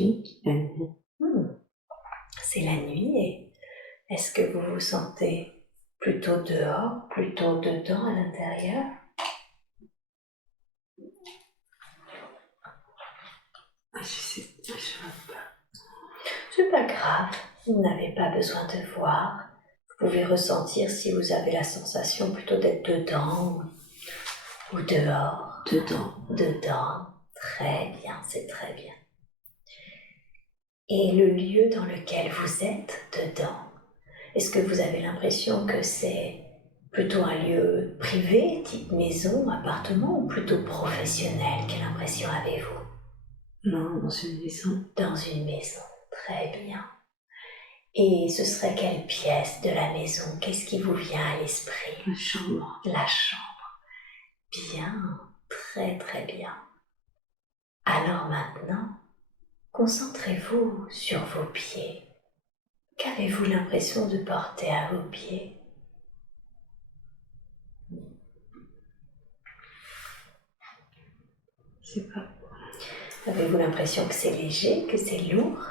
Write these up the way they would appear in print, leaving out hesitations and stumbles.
nuit. La nuit. C'est la nuit et est-ce que vous vous sentez plutôt dehors, plutôt dedans, à l'intérieur? Je sais pas. C'est pas grave, vous n'avez pas besoin de voir. Vous pouvez ressentir si vous avez la sensation plutôt d'être dedans ou dehors. Dedans. Très bien, c'est très bien. Et le lieu dans lequel vous êtes dedans, est-ce que vous avez l'impression que c'est plutôt un lieu privé, type maison, appartement, ou plutôt professionnel? Quelle impression avez-vous? Non, dans une maison. Dans une maison, très bien. Et ce serait quelle pièce de la maison? Qu'est-ce qui vous vient à l'esprit? La chambre. La chambre. Bien, très très bien. Alors maintenant, concentrez-vous sur vos pieds. Qu'avez-vous l'impression de porter à vos pieds? Je sais pas. Avez-vous l'impression que c'est léger, que c'est lourd?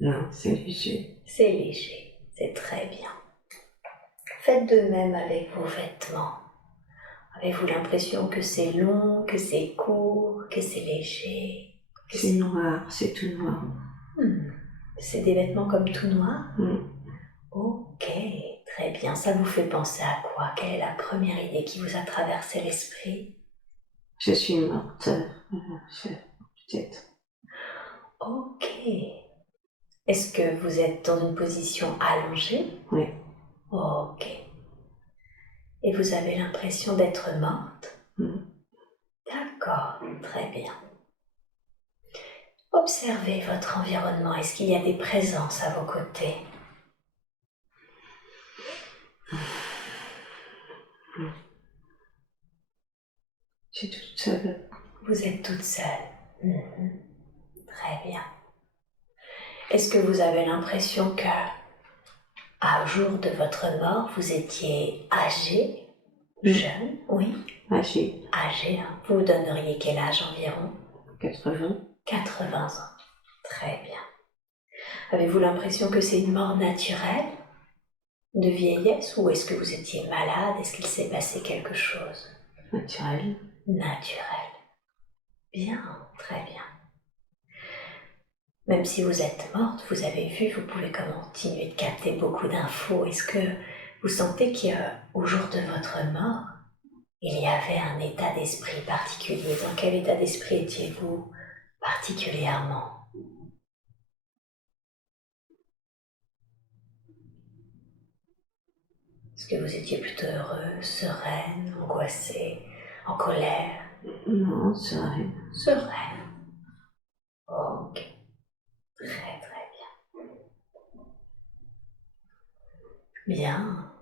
Non, c'est léger. C'est léger, c'est très bien. Faites de même avec vos vêtements. Avez-vous l'impression que c'est long, que c'est court, que c'est léger? C'est noir, c'est tout noir. C'est des vêtements comme tout noir? Mm. Ok, très bien. Ça vous fait penser à quoi? Quelle est la première idée qui vous a traversé l'esprit? Je suis morte. Peut-être. Ok. Est-ce que vous êtes dans une position allongée? Oui. Ok. Et vous avez l'impression d'être morte? D'accord, très bien. Observez votre environnement. Est-ce qu'il y a des présences à vos côtés? Je suis toute seule. Vous êtes toute seule. Très bien. Est-ce que vous avez l'impression que, à jour de votre mort, vous étiez âgé, jeune? Oui. Âgée. Âgé, hein. Vous vous donneriez quel âge environ? 80. 80 ans. Très bien. Avez-vous l'impression que c'est une mort naturelle, de vieillesse, ou est-ce que vous étiez malade? Est-ce qu'il s'est passé quelque chose? Naturel. Naturel. Bien, très bien. Même si vous êtes morte, vous avez vu, vous pouvez continuer de capter beaucoup d'infos. Est-ce que vous sentez qu'au jour de votre mort, il y avait un état d'esprit particulier? Dans quel état d'esprit étiez-vous particulièrement? Est-ce que vous étiez plutôt heureuse, sereine, angoissée, en colère? Non, sereine. Sereine. Ok. Très très bien. Bien.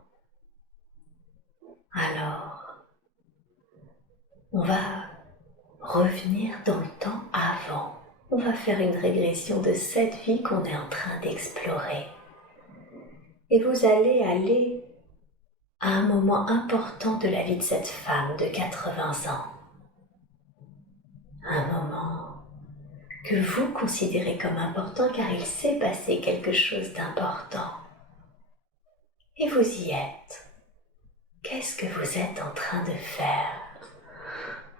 Alors, on va revenir dans le temps avant. On va faire une régression de cette vie qu'on est en train d'explorer. Et vous allez aller à un moment important de la vie de cette femme de 80 ans. Un moment que vous considérez comme important car il s'est passé quelque chose d'important. Et vous y êtes. Qu'est-ce que vous êtes en train de faire?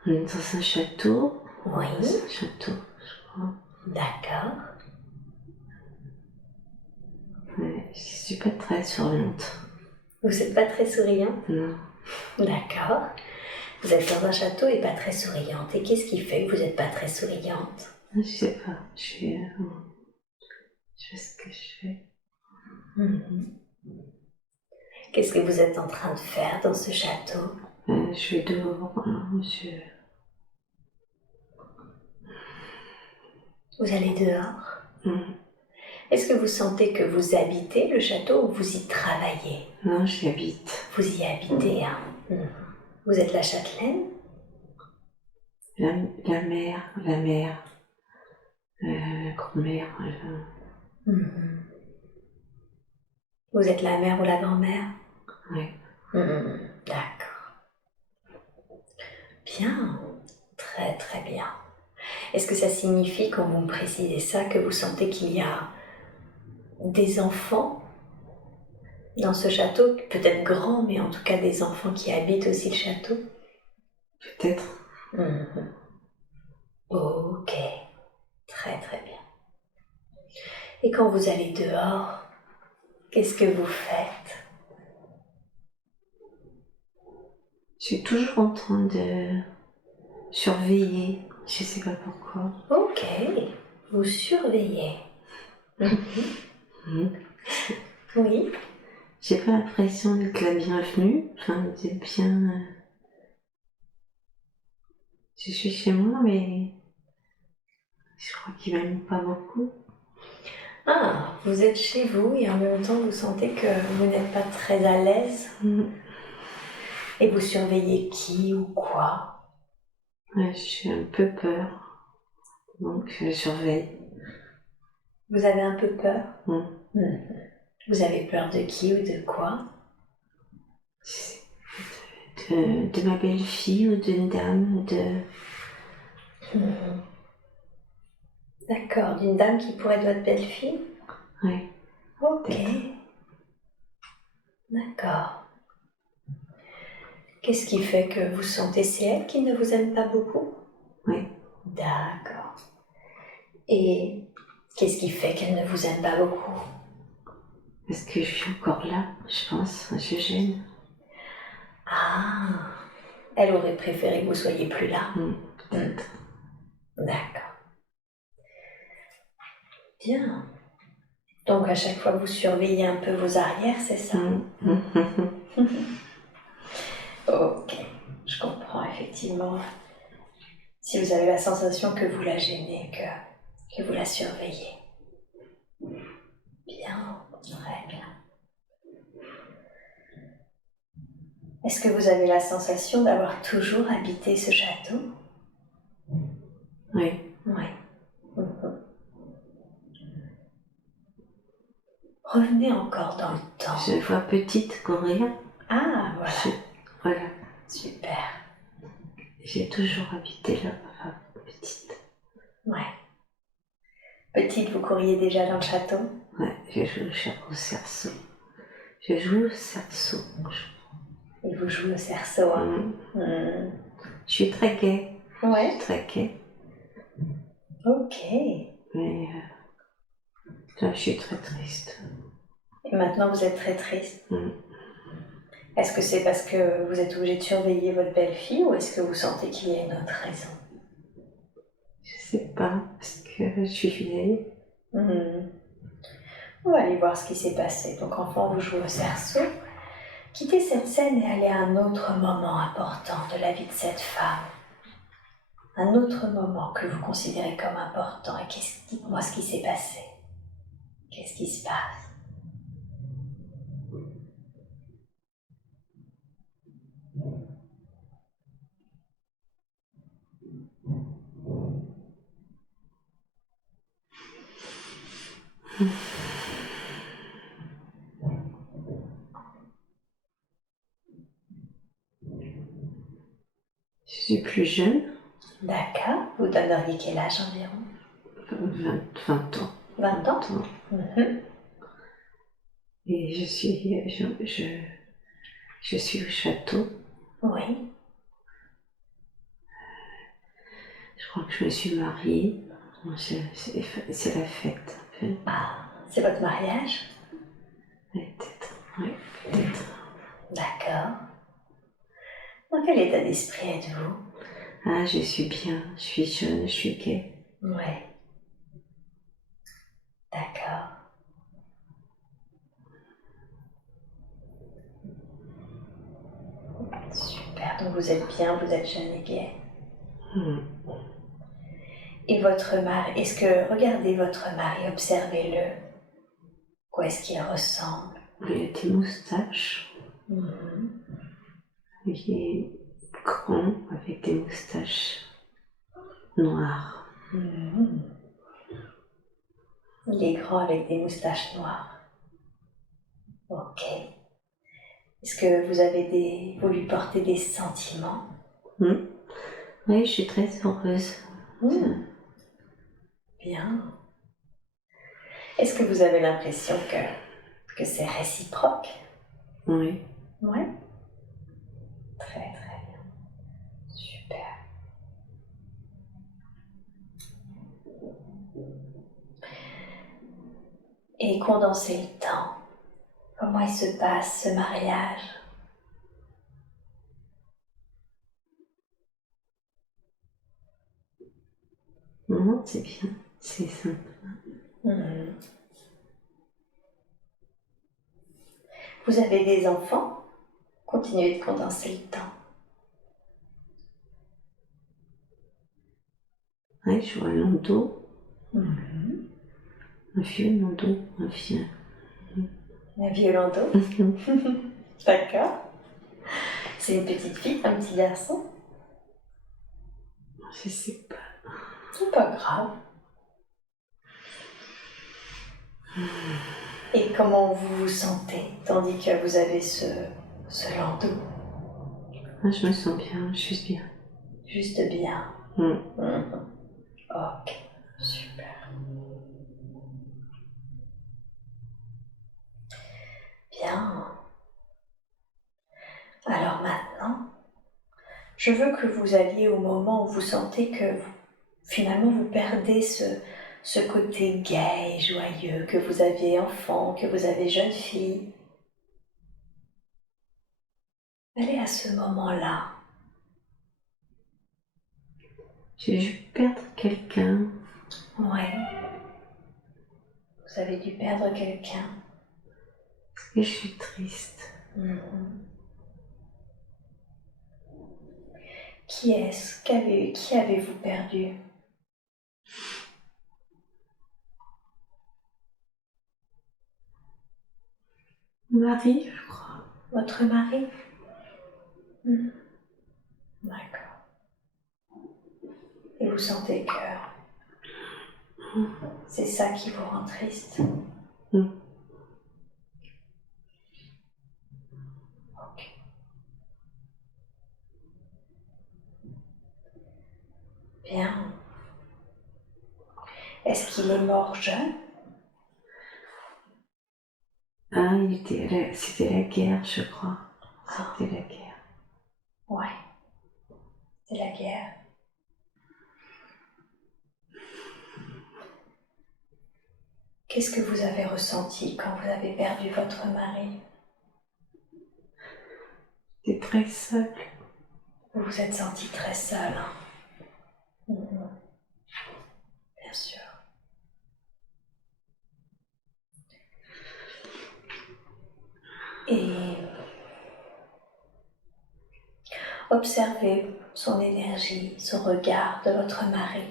On est dans un château. Oui. C'est un château, je crois. D'accord. Ouais, je suis pas très souriante. Vous n'êtes pas très souriante? Non. D'accord. Vous êtes dans un château et pas très souriante. Et qu'est-ce qui fait que vous n'êtes pas très souriante? Je sais pas. Je fais ce que je fais. Qu'est-ce que vous êtes en train de faire dans ce château? Je suis dehors, monsieur. Vous allez dehors? Est-ce que vous sentez que vous habitez le château ou vous y travaillez? Non, j'y habite. Vous y habitez, hein? Vous êtes la châtelaine? La mère, la grand-mère. Vous êtes la mère ou la grand-mère? Oui. D'accord. Bien, très très bien. Est-ce que ça signifie, quand vous me précisez ça, que vous sentez qu'il y a des enfants dans ce château, peut-être grands, mais en tout cas des enfants qui habitent aussi le château? Peut-être. Mhm. Ok, très très bien. Et quand vous allez dehors, qu'est-ce que vous faites? Je suis toujours en train de surveiller. Je sais pas pourquoi. Ok, vous surveillez. Mhm. Oui. J'ai pas l'impression d'être la bienvenue. Enfin, d'être bien. Je suis chez moi, mais je crois qu'il m'aime pas beaucoup. Ah, vous êtes chez vous et en même temps vous sentez que vous n'êtes pas très à l'aise. Et vous surveillez qui ou quoi? Ouais, j'ai un peu peur. Donc, je surveille. Vous avez un peu peur? Mhm. Vous avez peur de qui ou de quoi? De ma belle-fille ou d'une dame, D'accord, d'une dame qui pourrait être votre belle-fille? Ouais. Ok. Peut-être. D'accord. Qu'est-ce qui fait que vous sentez c'est elle qui ne vous aime pas beaucoup? Oui. D'accord. Et qu'est-ce qui fait qu'elle ne vous aime pas beaucoup? Parce que je suis encore là, je pense. Je gêne. Ah, elle aurait préféré que vous soyez plus là. Peut-être. D'accord. Bien. Donc à chaque fois vous surveillez un peu vos arrières, c'est ça? Ok, je comprends effectivement. Si vous avez la sensation que vous la gênez, que vous la surveillez. Bien, très bien. Est-ce que vous avez la sensation d'avoir toujours habité ce château? Oui. Oui. Revenez encore dans le temps. Je vois petite courir. Ah, voilà. Voilà. Super. J'ai toujours habité là, enfin, petite. Ouais. Petite, vous couriez déjà dans le château? Ouais, je joue au cerceau. Je joue au cerceau. Et vous jouez au cerceau, hein? Je suis très gaie. Ouais. Je suis très gaie. Ok. Mais là, je suis très triste. Et maintenant, vous êtes très triste. Est-ce que c'est parce que vous êtes obligé de surveiller votre belle-fille ou est-ce que vous sentez qu'il y a une autre raison? Je sais pas, parce que je suis vieille. On va aller voir ce qui s'est passé. Donc, enfant, vous jouez au cerceau. Quittez cette scène et allez à un autre moment important de la vie de cette femme. Un autre moment que vous considérez comme important. Et dites-moi ce qui s'est passé. Qu'est-ce qui se passe? Je suis plus jeune. D'accord. Vous donneriez quel âge environ? 20 ans. 20 ans. Et je suis au château. Oui. Je crois que je me suis mariée. C'est la fête, en fait. Ah, c'est votre mariage? Peut-être. Oui, peut-être. D'accord. Dans quel état d'esprit êtes-vous? Ah, je suis bien. Je suis jeune, je suis gaie. Oui. D'accord. Super, donc vous êtes bien, vous êtes jeune et gai. Et votre mari, regardez votre mari, observez-le. Quoi est-ce qu'il ressemble? Il a des moustaches. Il est grand avec des moustaches noires. Il est grand avec des moustaches noires. Ok. Est-ce que vous lui portez des sentiments? Oui, je suis très heureuse. Bien. Est-ce que vous avez l'impression que c'est réciproque? Oui. Oui. Très très bien. Super. Et condenser le temps. Comment il se passe ce mariage? Non, c'est bien. C'est sympa. Mhm. Vous avez des enfants? Continuez de condenser le temps. Oui, je vois Lando. Mhm. Un vieux Lando. Un vieux. Un violon d'eau. D'accord. C'est une petite fille, un petit garçon? Je sais pas. C'est pas grave. Et comment vous vous sentez tandis que vous avez ce landau? Ah, je me sens bien. Je suis bien. Juste bien. Mm. Mhm. Ok, super. Bien. Alors maintenant, je veux que vous alliez au moment où vous sentez que finalement vous perdez ce côté gai et joyeux que vous aviez enfant, que vous avez jeune fille. Allez à ce moment-là. J'ai dû perdre quelqu'un. Ouais. Vous avez dû perdre quelqu'un. Et je suis triste. Mhm. Qui est-ce? Qui avez-vous perdu? Marie, je crois. Votre mari? Mhm. D'accord. Et vous sentez que c'est ça qui vous rend triste? Mm. Ok. Bien. Est-ce qu'il est mort jeune? Ah, c'était la guerre, je crois. Ah, C'était la guerre. ouais. C'est la guerre. Qu'est-ce que vous avez ressenti quand vous avez perdu votre mari? J'étais très seule. Vous vous êtes senti très seul, hein? Mhm. Bien sûr. Et observez son énergie, son regard de votre mari.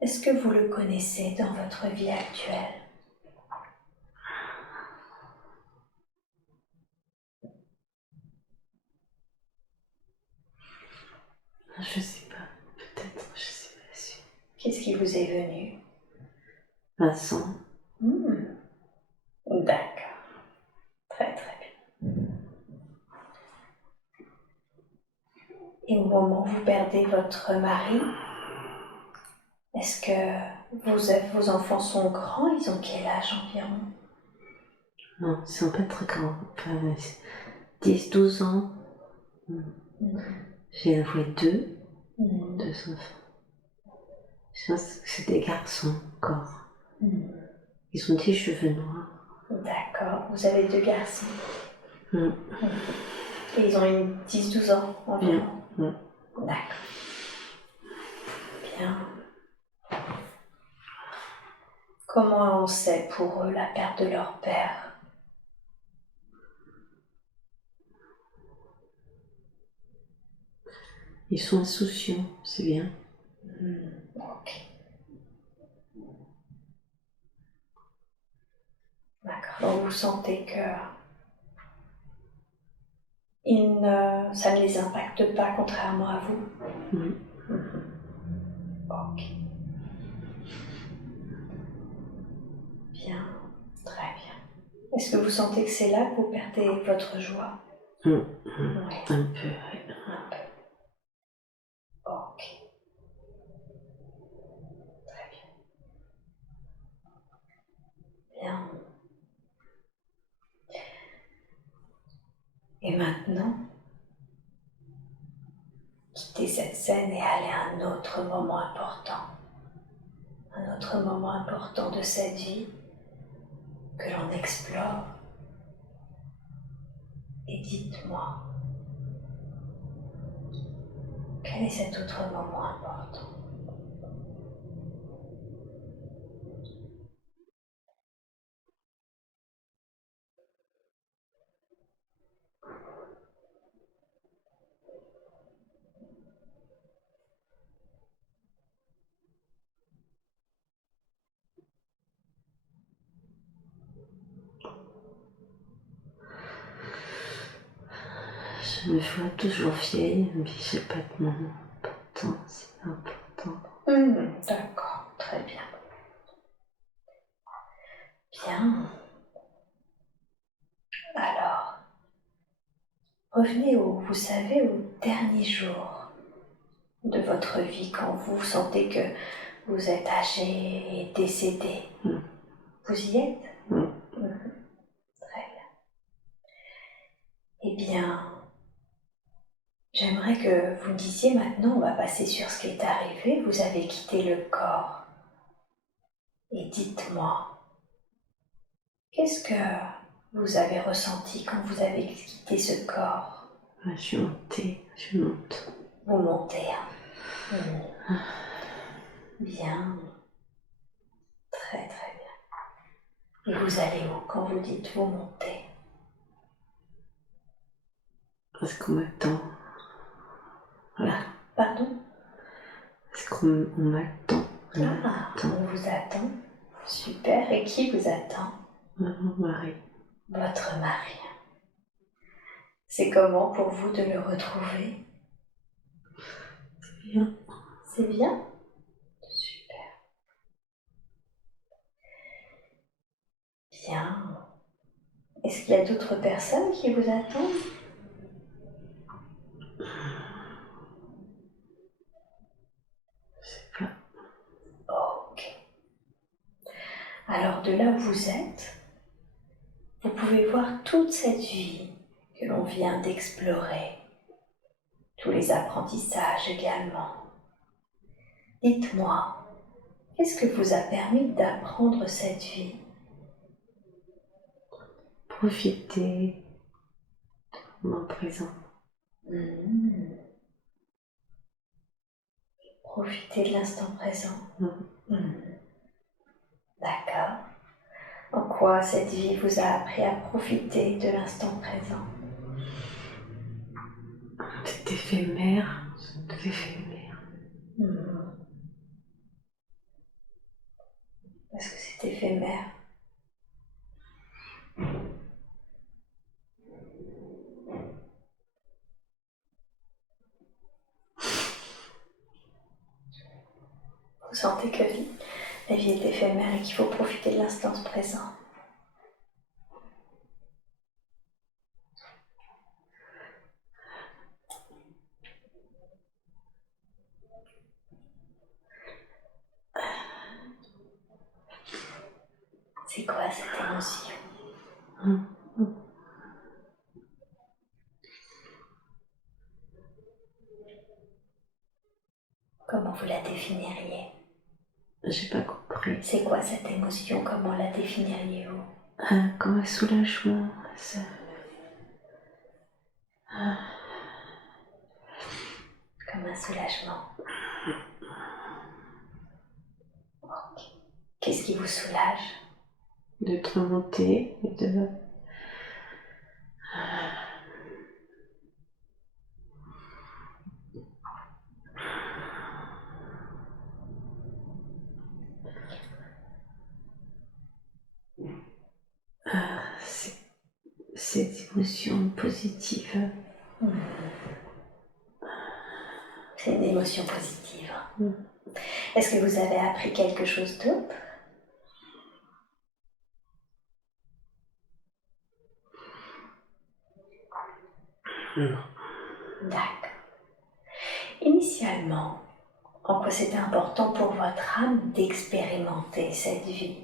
Est-ce que vous le connaissez dans votre vie actuelle? Je sais pas. Peut-être, je sais pas si. Qu'est-ce qui vous est venu? Vincent. Hmm. D'accord. Très très bien. Et au moment où vous perdez votre mari, est-ce que vos enfants sont grands? Ils ont quel âge environ? Non, ils sont pas très grands. Enfin, 10, 12 ans. J'ai avoué deux enfants. Je pense que c'est des garçons encore. Ils ont des cheveux noirs. D'accord. Vous avez deux garçons. Mm. Et ils ont une 10-12 ans environ. Mm. D'accord. Bien. Comment on sait pour eux la perte de leur père? Ils sont insouciants, c'est bien. Ok. D'accord. Donc vous sentez que ça ne les impacte pas contrairement à vous? Mm. Ok. Bien. Très bien. Est-ce que vous sentez que c'est là que vous perdez votre joie? Mm. Oui. Un peu. Un peu. Ok. pouvez maintenant quitter cette scène et aller à un autre moment important. Un autre moment important de cette vie que l'on explore. Et dites-moi, quel est cet autre moment important? Je me vois toujours vieille, mais j'ai pas de moment important, c'est important. D'accord, très bien. Bien. Alors, revenez vous savez, au dernier jour de votre vie, quand vous sentez que vous êtes âgé et décédé. Vous y êtes? Très bien. Eh bien, j'aimerais que vous me disiez maintenant, on va passer sur ce qui est arrivé. Vous avez quitté le corps. Et dites-moi, qu'est-ce que vous avez ressenti quand vous avez quitté ce corps? Je suis montée, je monte. Vous montez, hein? Bien. Très très bien. Et vous allez où quand vous dites vous montez? Parce qu'on m'attend. Voilà. Pardon? Parce qu'on m'attend. On vous attend. Super. Et qui vous attend? Mon mari. Votre mari. C'est comment pour vous de le retrouver? C'est bien. C'est bien? Super. Bien. Est-ce qu'il y a d'autres personnes qui vous attendent? Je sais pas. Ok. Alors de là où vous êtes, vous pouvez voir toute cette vie que l'on vient d'explorer, tous les apprentissages également. Dites-moi, qu'est-ce que vous a permis d'apprendre cette vie? Profiter du moment présent. Profiter de l'instant présent. D'accord. En quoi cette vie vous a appris à profiter de l'instant présent? C'est éphémère. C'est éphémère. Parce que c'est éphémère. Vous sentez que la vie est éphémère et qu'il faut profiter de l'instant présent. C'est quoi cette émotion? Comment vous la définiriez? J'ai pas compris. C'est quoi cette émotion? Comment la définiriez-vous? Comme un soulagement. Ça... Comme un soulagement. Okay. Qu'est-ce qui vous soulage? D'être monté et de... cette émotion positive. C'est une émotion positive. Est-ce que vous avez appris quelque chose d'autre? Non. D'accord. Initialement, en quoi c'était important pour votre âme d'expérimenter cette vie?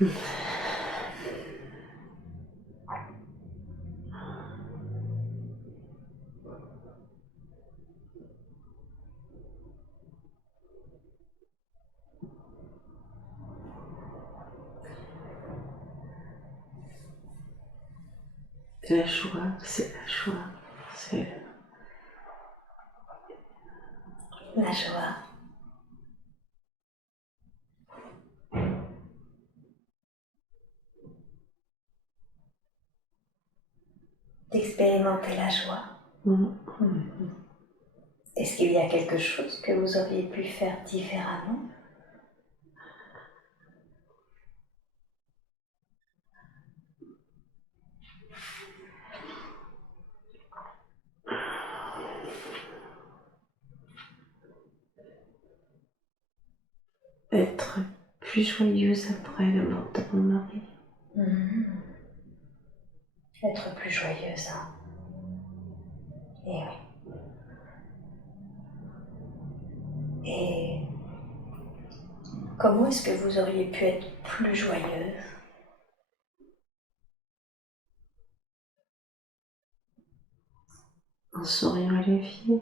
La joie, c'est la joie. C'est la joie. D'expérimenter la joie. Est-ce qu'il y a quelque chose que vous auriez pu faire différemment? Être plus joyeuse après la mort de mon mari. Être plus joyeuse, hein? Et oui. Et comment est-ce que vous auriez pu être plus joyeuse? En souriant à la vie.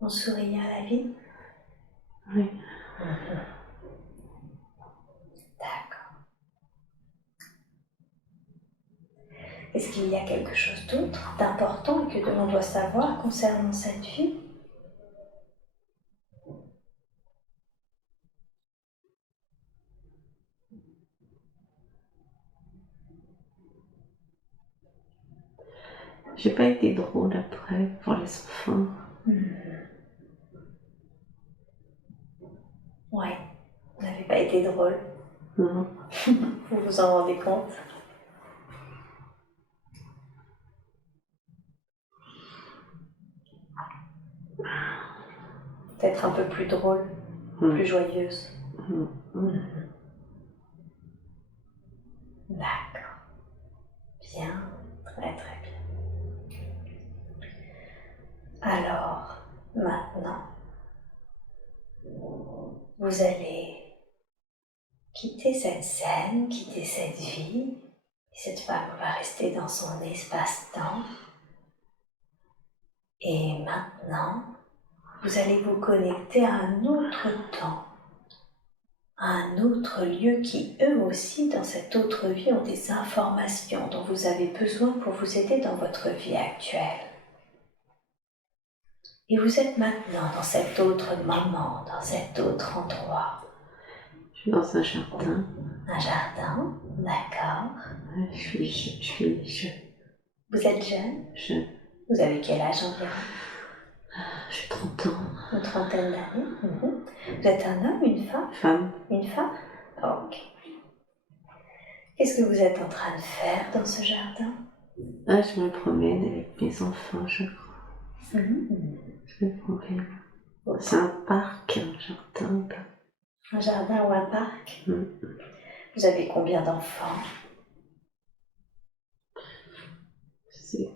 En souriant à la vie? Oui. D'accord. Est-ce qu'il y a quelque chose d'autre d'important que l'on doit savoir concernant cette vie? J'ai pas été drôle après pour les enfants. Ouais, vous n'avez pas été drôle. Non. Vous vous en rendez compte? Peut-être un peu plus drôle, plus joyeuse. D'accord. Bien, très très bien. Alors, maintenant, vous allez quitter cette scène, quitter cette vie. Et cette femme va rester dans son espace-temps. Et maintenant, vous allez vous connecter à un autre temps, à un autre lieu qui, eux aussi, dans cette autre vie, ont des informations dont vous avez besoin pour vous aider dans votre vie actuelle. Et vous êtes maintenant dans cet autre moment, dans cet autre endroit. Je suis dans un jardin. Un jardin, d'accord. Je suis jeune. Vous êtes jeune? Jeune. Vous avez quel âge environ? J'ai 30 ans. Une trentaine d'années. Vous êtes un homme, une femme? Femme. Une femme? Ok. Qu'est-ce que vous êtes en train de faire dans ce jardin? Je me promène avec mes enfants, je crois. Je me promène. C'est un parc, un jardin. Un jardin ou un parc? Vous avez combien d'enfants?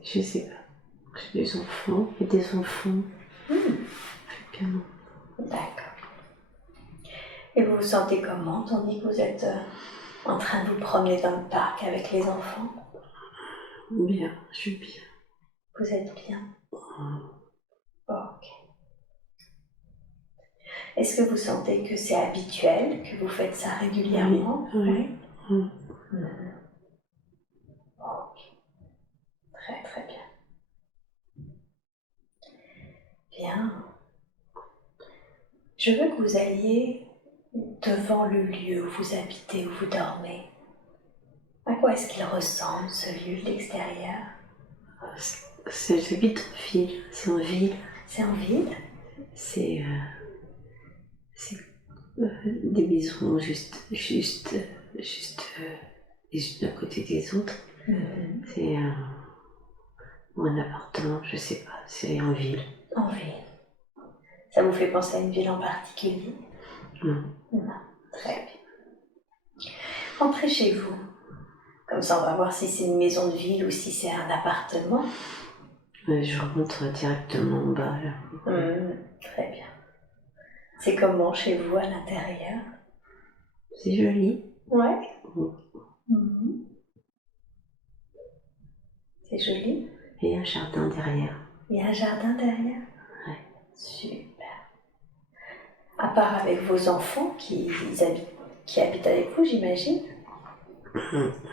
Je sais pas. J'ai des enfants et des enfants. Bien. D'accord. Et vous vous sentez comment, tandis que vous êtes en train de vous promener dans le parc avec les enfants? Bien, je suis bien. Vous êtes bien? Ok. Est-ce que vous sentez que c'est habituel, que vous faites ça régulièrement? Oui. Ok. Très très bien. Bien. Je veux que vous alliez devant le lieu où vous habitez, où vous dormez. À quoi est-ce qu'il ressemble, ce lieu de l'extérieur? J'habite en ville. C'est en ville. C'est en ville? C'est des maisons juste les unes à côté des autres. C'est un appartement, je sais pas. C'est en ville. En ville. Ça vous fait penser à une ville en particulier? Non. Très bien. Entrez chez vous. Comme ça, on va voir si c'est une maison de ville ou si c'est un appartement. Je rentre directement en bas, là. Très bien. C'est comment chez vous à l'intérieur? C'est joli. Ouais. Mm. Mhm. C'est joli. Et il y a un jardin derrière. Il y a un jardin derrière? Ouais. Super. À part avec vos enfants qui habitent avec vous, j'imagine.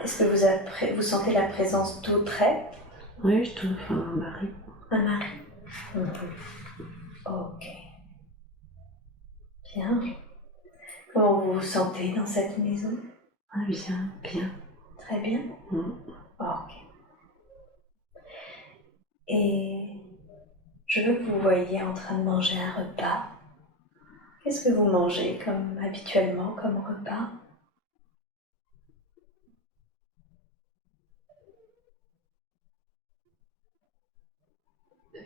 Est-ce que vous sentez la présence d'autrui? Oui, je trouve un mari. Un mari. Ok. Bien. Comment vous vous sentez dans cette maison? Ah, bien, bien. Très bien. Ok. Et je veux que vous voyiez en train de manger un repas. Qu'est-ce que vous mangez comme habituellement comme repas?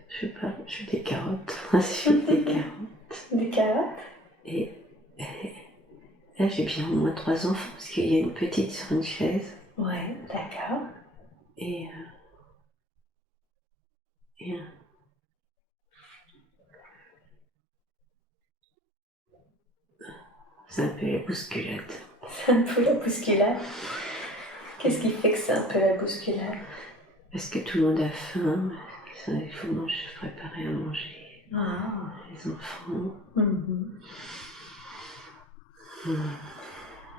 Je sais pas, je fais des carottes. Je fais des carottes. Des carottes? Et là, j'ai bien au moins 3 enfants, parce qu'il y a une petite sur une chaise. Ouais, d'accord. Et c'est un peu la bousculade. C'est un peu la bousculade. Qu'est-ce qui fait que c'est un peu la bousculade? Parce que tout le monde a faim, ça, il faut préparer à manger. Ah. Les enfants. Mm-hmm.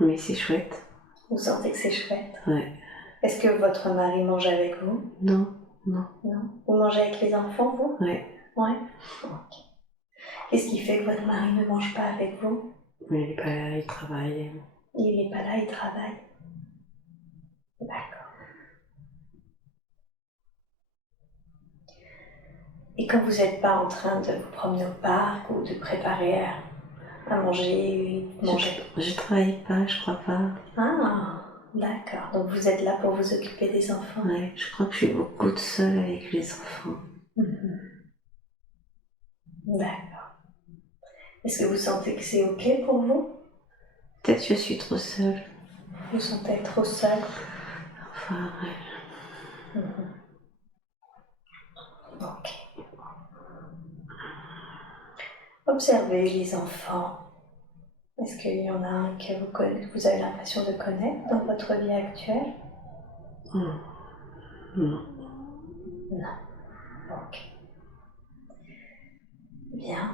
Mais c'est chouette. Vous sentez que c'est chouette? Ouais. Est-ce que votre mari mange avec vous? Non, non. Non. Vous mangez avec les enfants, vous? Ouais. Ouais. Ok. Qu'est-ce qui fait que votre mari ne mange pas avec vous? Mais il n'est pas là, il travaille. Il n'est pas là, il travaille. D'accord. Et quand vous n'êtes pas en train de vous promener au parc ou de préparer à manger, Je travaille pas, je crois pas. Ah, d'accord. Donc vous êtes là pour vous occuper des enfants? Ouais, je crois que je suis beaucoup toute seule avec les enfants. D'accord. Est-ce que vous sentez que c'est ok pour vous? Peut-être que je suis trop seule. Vous sentez trop seul? Enfin, ouais. Ok. Observez les enfants. Est-ce qu'il y en a un que vous avez l'impression de connaître dans votre vie actuelle? Non. Non. Ok. Bien.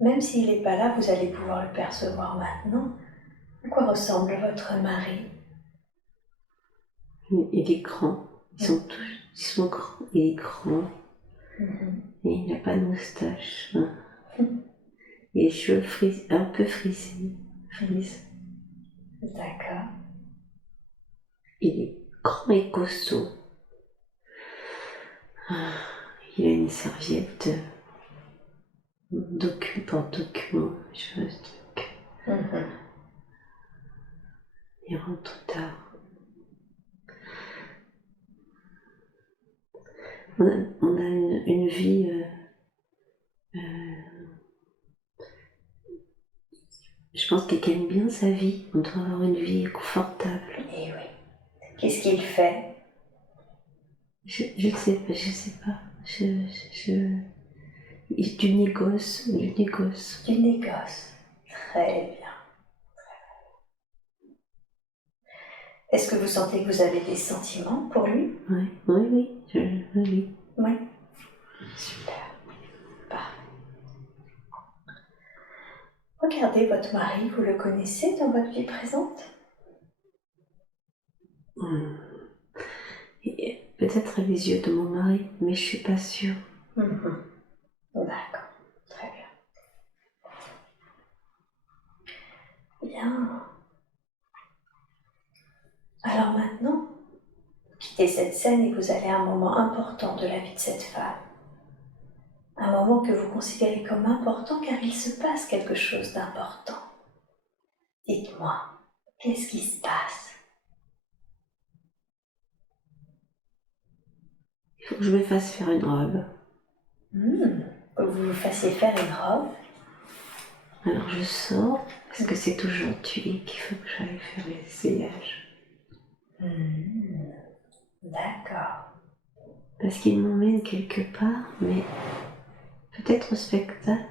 Même s'il n'est pas là, vous allez pouvoir le percevoir maintenant. À quoi ressemble votre mari? Il est grand. Ils sont grands. Il est grand. Et il n'a pas de moustache. Et les cheveux un peu frisés. D'accord. Il est grand et costaud. Il a une serviette porte-document. Il rentre tard. On a une vie. Je pense qu'il aime bien sa vie. On doit avoir une vie confortable. Eh oui. Qu'est-ce qu'il fait? Je ne sais pas. Du négoce. Du négoce. Très bien. Est-ce que vous sentez que vous avez des sentiments pour lui? Oui. Oui. Oui. Super. Parfait. Regardez votre mari, vous le connaissez dans votre vie présente? Peut-être les yeux de mon mari, mais je suis pas sûre. D'accord. Très bien. Bien. Alors maintenant, quittez cette scène et vous allez à un moment important de la vie de cette femme. Un moment que vous considérez comme important car il se passe quelque chose d'important. Dites-moi, qu'est-ce qui se passe? Il faut que je me fasse faire une robe. Que vous vous fassiez faire une robe. Alors je sors, parce que c'est aujourd'hui qu'il faut que j'aille faire les essayages. D'accord. Parce qu'il m'emmène quelque part, mais peut-être au spectacle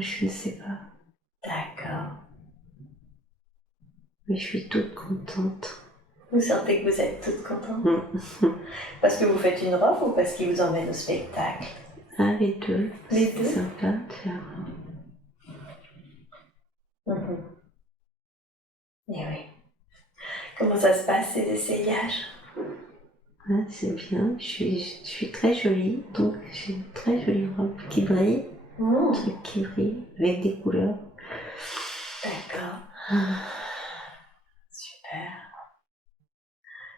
je ne sais pas. D'accord. Mais je suis toute contente. Vous sentez que vous êtes toute contente? Parce que vous faites une robe ou parce qu'il vous emmène au spectacle? Ah, les deux. Les C'est deux? sympa de faire. Et oui. Comment ça se passe, ces essayages? Ah, c'est bien. Je suis très jolie. Donc, j'ai une très jolie robe qui brille. Un truc qui brille avec des couleurs. D'accord. Super.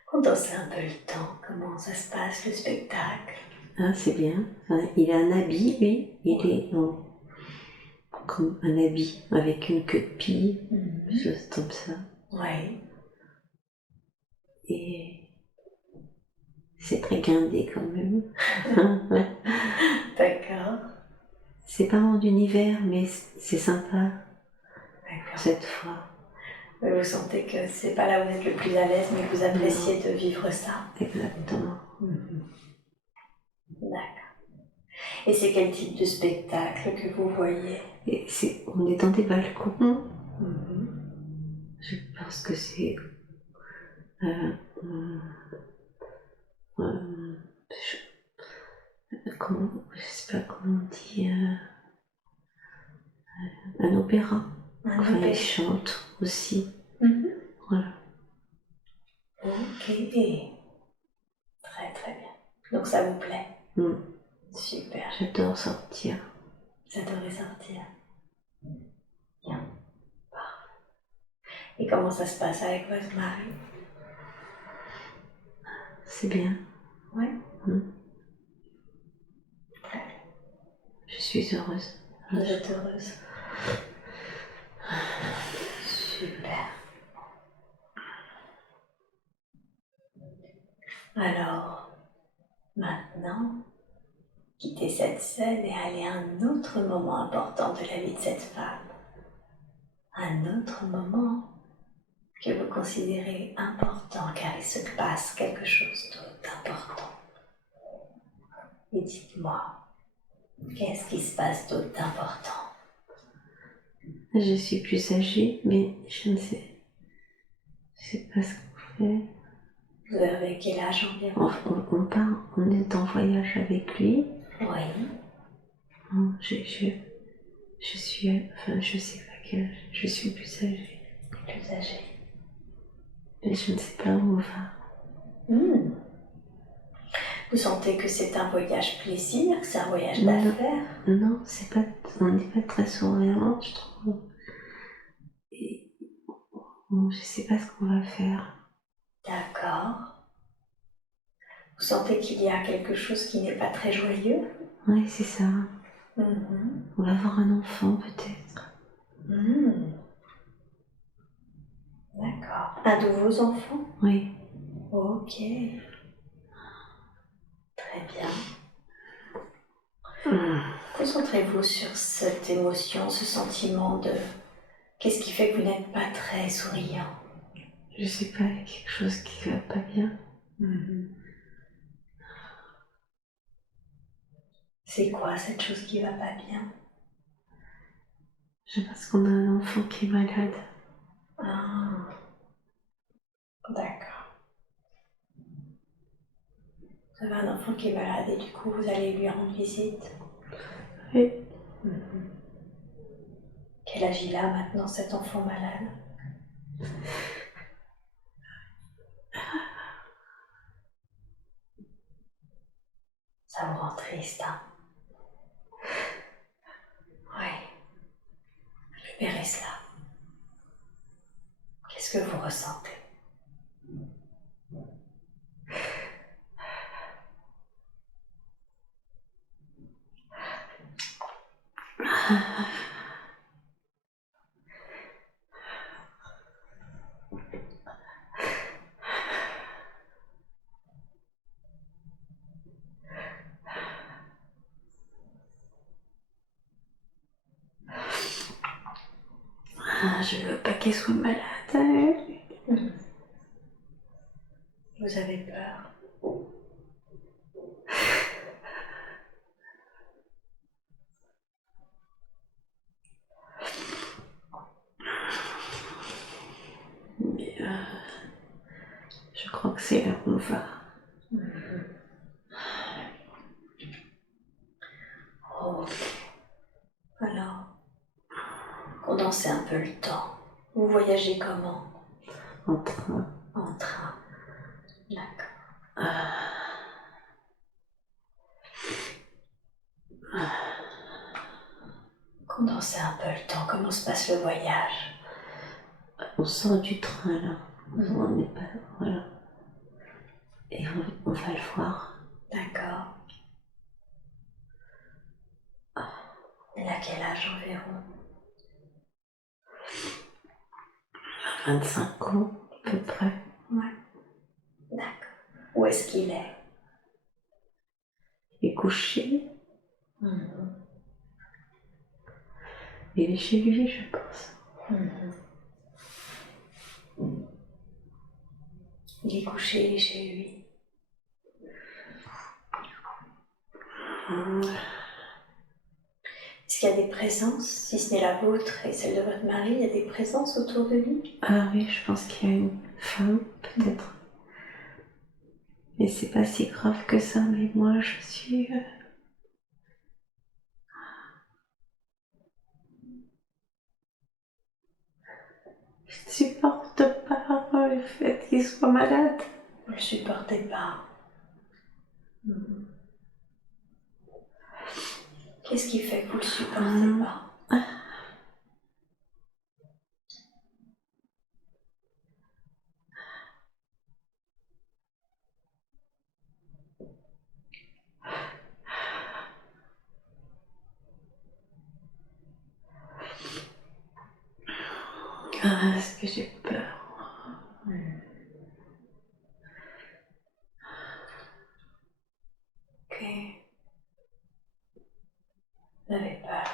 Condensez un peu le temps. Comment ça se passe, le spectacle? Ah, c'est bien. Enfin, il a un habit, lui. Il est comme un habit avec une queue de pie, chose comme ça. Oui. Et c'est très guindé quand même. D'accord. C'est pas mon univers, mais c'est sympa D'accord. cette fois. Mais vous sentez que c'est pas là où vous êtes le plus à l'aise, mais que vous appréciez de vivre ça. Exactement. D'accord. Et c'est quel type de spectacle que vous voyez? Et on est dans des balcons. Je pense que c'est je sais pas comment on dit, un opéra. Enfin, ils chantent aussi. Voilà. Ok. Très très bien. Donc ça vous plaît? Super. J'adore sortir. Vous adorez sortir? Bien. Parfait. Et comment ça se passe avec votre mari? C'est bien. Oui. Très bien. Je suis heureuse. Vous êtes heureuse? Super. Alors, maintenant, quittez cette scène et allez à un autre moment important de la vie de cette femme. Un autre moment que vous considérez important car il se passe quelque chose d'important. Et dites-moi, qu'est-ce qui se passe d'autre d'important? Je suis plus âgée, mais je ne sais pas ce qu'on fait. Vous avez quel âge environ? On est en voyage avec lui. Oui. Je suis, enfin, je sais pas quel âge. Je suis plus âgée. Plus âgé. Mais je ne sais pas où on va. Vous sentez que c'est un voyage plaisir, que c'est un voyage d'affaires? Non, on n'est pas très souriant, je trouve. Et je sais pas ce qu'on va faire. D'accord. Vous sentez qu'il y a quelque chose qui n'est pas très joyeux? Oui, c'est ça. On va avoir un enfant peut-être. D'accord. Un de vos enfants? Oui. Ok. Très bien. Concentrez-vous sur cette émotion, ce sentiment de... Qu'est-ce qui fait que vous n'êtes pas très souriant? Je sais pas, il y a quelque chose qui va pas bien. C'est quoi cette chose qui va pas bien? Je pense qu'on a un enfant qui est malade. Ah, d'accord. Vous avez un enfant qui est malade et du coup vous allez lui rendre visite? Oui. Quel âge il a maintenant cet enfant malade? Ça vous rend triste, hein? Oui. Libérez cela. Qu'est-ce que vous ressentez? Je veux pas qu'il soit malade. Vous avez peur? crois que c'est là qu'on va. Ok. Alors, condensez un peu le temps. Vous voyagez comment? En train. En train. D'accord. Condensez un peu le temps. Comment se passe le voyage? On sort du train là. On n'est pas. Voilà. Et on va le voir. D'accord. Il a quel âge environ? 25 ans, à peu près. Ouais. D'accord. Où est-ce qu'il est? Il est couché. Il est chez lui, je pense. Il est couché, il est chez lui. Est-ce qu'il y a des présences, si ce n'est la vôtre et celle de votre mari, il y a des présences autour de lui? Ah oui, je pense qu'il y a une femme, peut-être. Mais c'est pas si grave que ça, mais moi je suis. Je ne supporte pas le fait qu'il soit malade. Vous ne le supportez pas. Qu'est-ce qui fait que vous ne le supportez pas? Ah, est-ce que j'ai peur? Ok. Vous avez peur.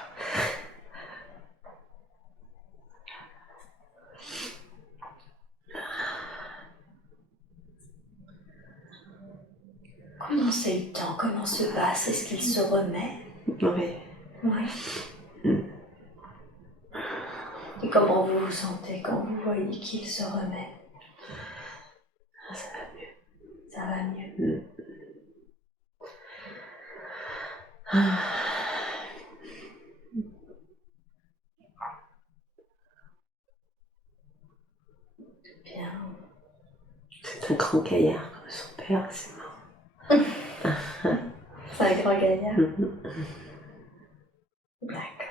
Comment c'est le temps? Comment se passe? Est-ce qu'il se remet? Oui. Oui. Et comment vous vous sentez quand vous voyez qu'il se remet? Ah, ça va mieux. Ça va mieux. Bien. C'est un grand gaillard comme son père, c'est marrant. C'est un grand gaillard. D'accord.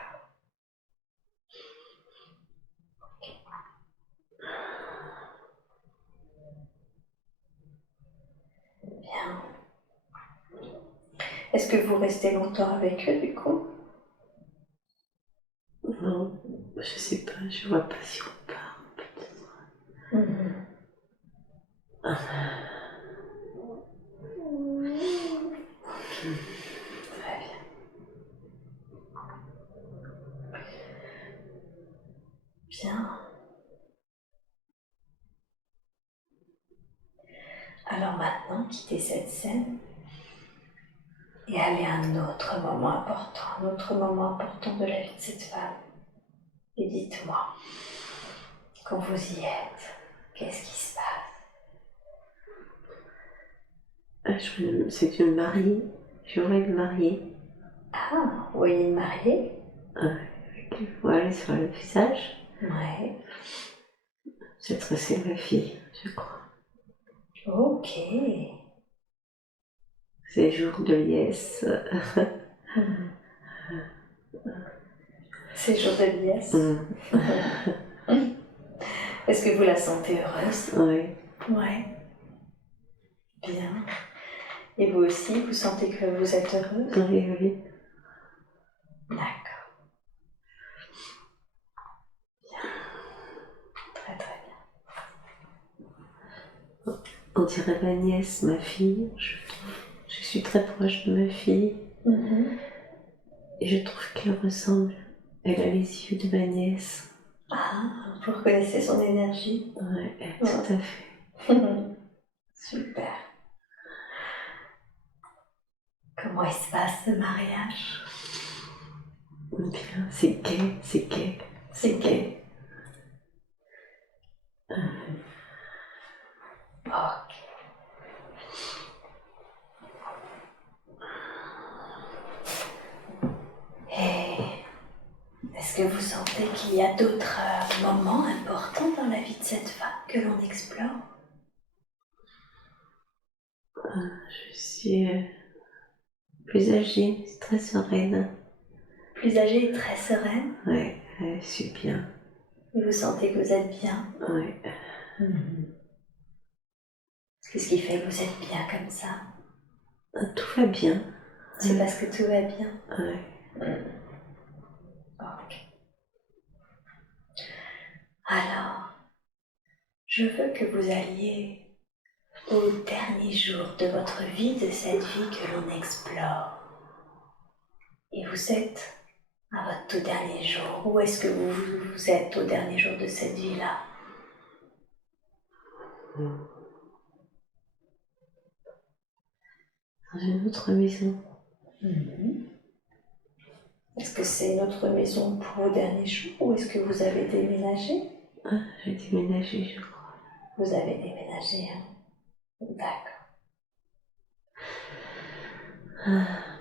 Bien. Est-ce que vous restez longtemps avec eux du coup? Non, je sais pas, je vois pas si on part, peut-être. Très bien. Bien. Alors maintenant, quittez cette scène et allez à un autre moment important de la vie de cette femme. Et dites-moi, quand vous y êtes, qu'est-ce qui se passe? C'est une mariée. Je vois une mariée. Ah, vous voyez une mariée? Avec le voile sur le visage. Ouais. Peut-être que c'est ma fille, je crois. Ok. C'est jour de liesse. C'est jour de liesse. Est-ce que vous la sentez heureuse? Oui. Ouais. Bien. Et vous aussi, vous sentez que vous êtes heureuse? Oui, oui. D'accord. Bien. Très très bien. On dirait ma nièce, ma fille. Je suis très proche de ma fille. Et je trouve qu'elle ressemble. Elle a les yeux de ma nièce. Ah, vous reconnaissez son énergie? Oui, tout à fait. Super. Comment il se passe ce mariage? Bien, c'est gai, c'est gai. C'est gai. Ok. qu'il y a d'autres moments importants dans la vie de cette femme que l'on explore? Je suis plus âgée, très sereine. Plus âgée et très sereine? Ouais, je suis bien. Et vous sentez que vous êtes bien? Ouais. Qu'est-ce qui fait que vous êtes bien comme ça? Tout va bien. C'est parce que tout va bien? Ouais. Ok. Alors, je veux que vous alliez au dernier jour de votre vie, de cette vie que l'on explore. Et vous êtes à votre tout dernier jour. Où est-ce que vous êtes au dernier jour de cette vie-là? Dans une autre maison. Est-ce que c'est notre maison pour vos derniers jours ou est-ce que vous avez déménagé? J'ai déménagé, je crois. Vous avez déménagé, hein? D'accord.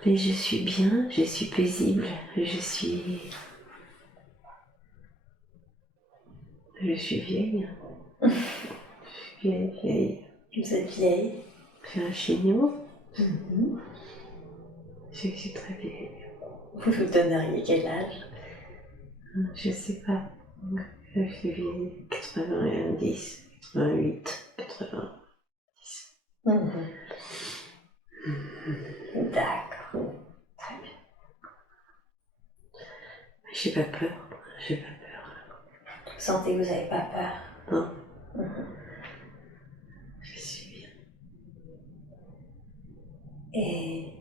Mais je suis bien, je suis paisible, je suis vieille. Je suis vieille. Vous êtes vieille? J'ai un chignon. Je suis très vieille. Vous vous donneriez quel âge? Je sais pas. Je suis vieille. 90, 88, 90. D'accord. Très bien. J'ai pas peur. J'ai pas peur. Vous sentez que vous n'avez pas peur? Non. Je suis bien. Et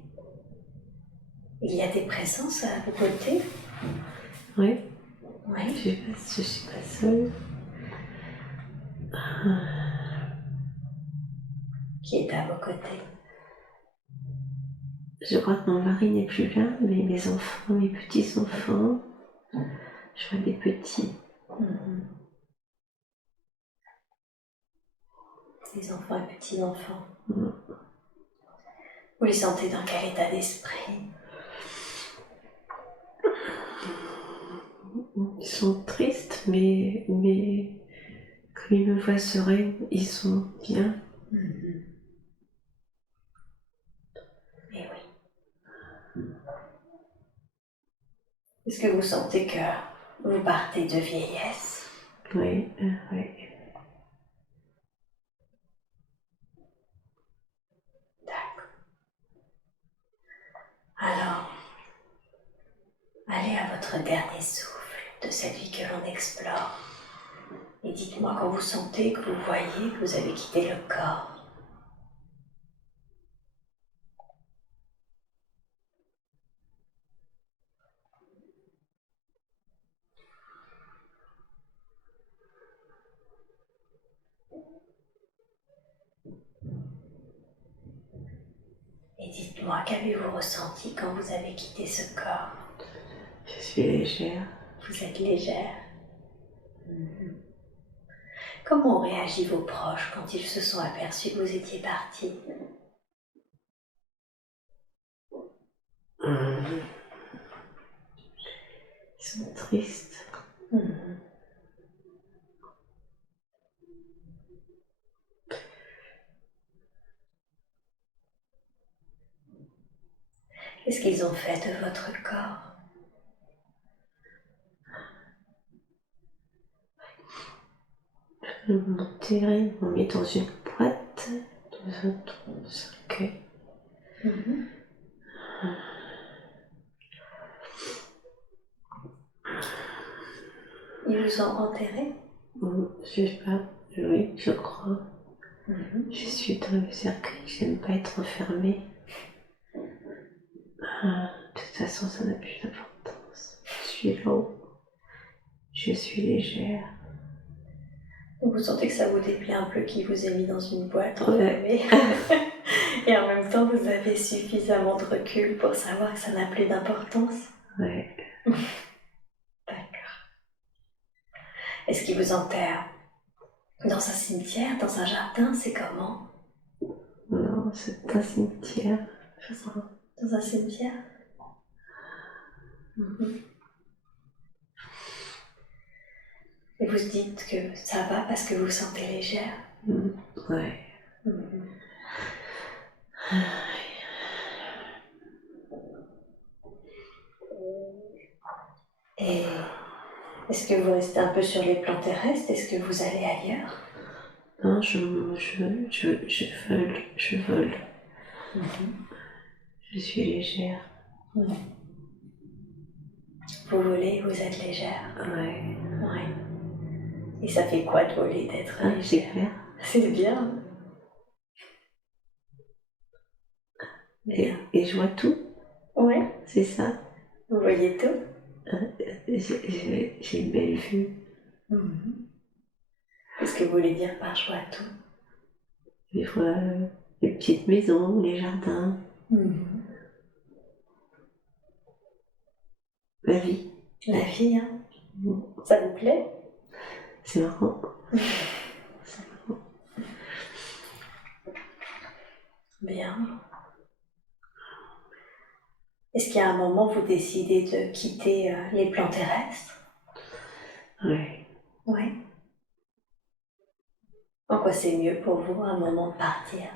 il y a des présences à vos côtés? Oui. Oui. Je suis pas seule. Qui est à vos côtés? Je crois que mon mari n'est plus là, mais mes enfants, mes petits-enfants, je vois des petits. Les enfants et petits-enfants. Vous les sentez dans quel état d'esprit? Ils sont tristes, mais comme ils me voient sereine, ils sont bien. Eh oui. Est-ce que vous sentez que vous partez de vieillesse? Oui, oui. D'accord. Alors, allez à votre dernier souffle de cette vie que l'on explore. Et dites-moi quand vous sentez, que vous voyez que vous avez quitté le corps. Et dites-moi, qu'avez-vous ressenti quand vous avez quitté ce corps? Je suis légère. Vous êtes légère. Comment ont réagi vos proches quand ils se sont aperçus que vous étiez parti? Ils sont tristes. Qu'est-ce qu'ils ont fait de votre corps? Ils m'ont enterré, ils m'ont mis dans une boîte, dans un cercueil. Ils vous ont enterré? Je sais pas, oui, je crois. Je suis dans le cercueil, j'aime pas être enfermée. De toute façon, ça n'a plus d'importance. Je suis là-haut. Je suis légère. Vous sentez que ça vous déplaît un peu qu'il vous ait mis dans une boîte Ouais. enfermée. Et en même temps, vous avez suffisamment de recul pour savoir que ça n'a plus d'importance. Ouais. D'accord. Est-ce qu'il vous enterre dans un cimetière, dans un jardin? C'est comment? Non, c'est un cimetière. Dans un cimetière? Et vous dites que ça va parce que vous vous sentez légère. Ouais. Et est-ce que vous restez un peu sur les plans terrestres? Est-ce que vous allez ailleurs? Non, je vole. Je suis légère. Vous volez, vous êtes légère. Ouais. Et ça fait quoi de voler, d'être légère? C'est clair. C'est bien. Et je vois tout. Ouais. C'est ça. Vous voyez tout? J'ai une belle vue. Qu'est-ce que vous voulez dire par je vois tout? Je vois les petites maisons, les jardins. La vie. La vie, hein? Ça vous plaît? C'est marrant. Bien. Est-ce qu'il y a un moment où vous décidez de quitter les plans terrestres? Ouais. En quoi c'est mieux pour vous, un moment de partir?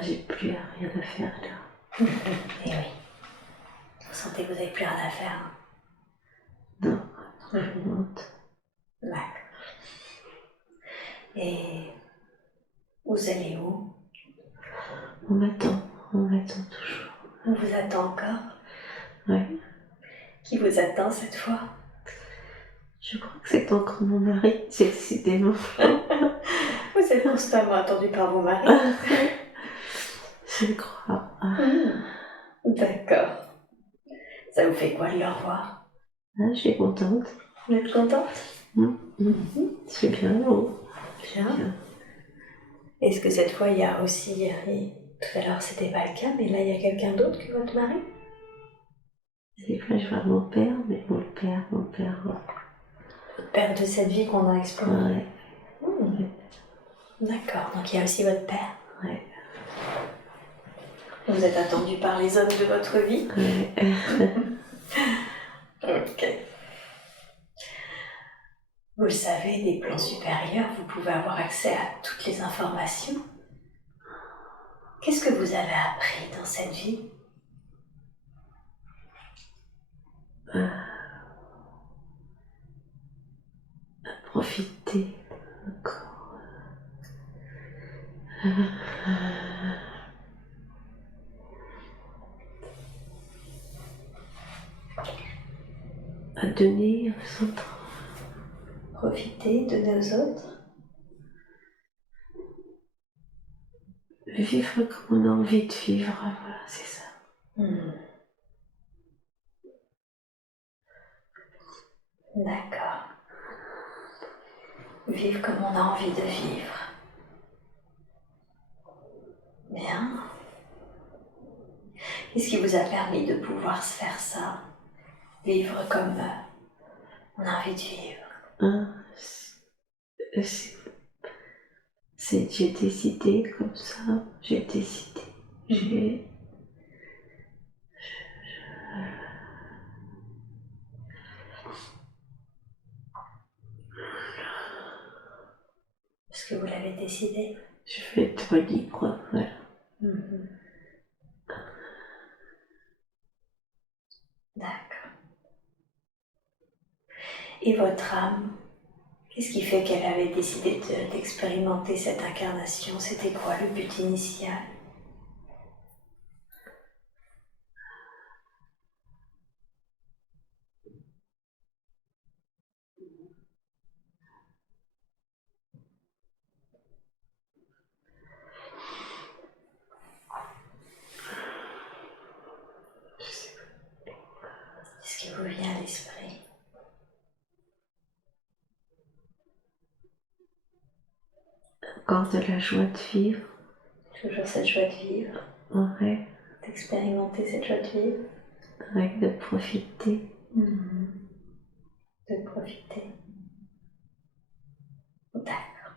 J'ai plus rien à faire là. Eh oui. Vous sentez que vous n'avez plus rien à faire? Non, je monte. D'accord. Et vous allez où? On m'attend toujours. On vous attend encore? Ouais. Qui vous attend cette fois? Je crois que c'est encore mon mari, décidément. Vous êtes constamment attendu par vos maris? Je crois. D'accord. Ça vous fait quoi de le revoir? Je suis contente. Vous êtes contente? C'est bien, non? Bien. Est-ce que cette fois il y a aussi, tout à l'heure c'était pas le cas, mais là il y a quelqu'un d'autre que votre mari? Des fois je vois mon père, mais mon père. Votre père de cette vie qu'on a explorée? Ouais. D'accord, donc il y a aussi votre père? Ouais. Vous êtes attendu par les hommes de votre vie? Ouais. Ok. Vous le savez, des plans supérieurs, vous pouvez avoir accès à toutes les informations. Qu'est-ce que vous avez appris dans cette vie? Profiter encore. À donner aux autres. Profiter, donner aux autres? Vivre comme on a envie de vivre, voilà, c'est ça. D'accord. Vivre comme on a envie de vivre. Bien. Qu'est-ce qui vous a permis de pouvoir se faire ça? Vivre comme on a envie de vivre. J'ai décidé comme ça, j'ai décidé. Est-ce que vous l'avez décidé? Je vais être libre, voilà. D'accord. Et votre âme, qu'est-ce qui fait qu'elle avait décidé d'expérimenter cette incarnation? C'était quoi le but initial? Qu'est-ce qui vous vient à l'esprit? Encore de la joie de vivre. Toujours cette joie de vivre? Ouais. D'expérimenter cette joie de vivre? Avec de profiter. De profiter. D'accord.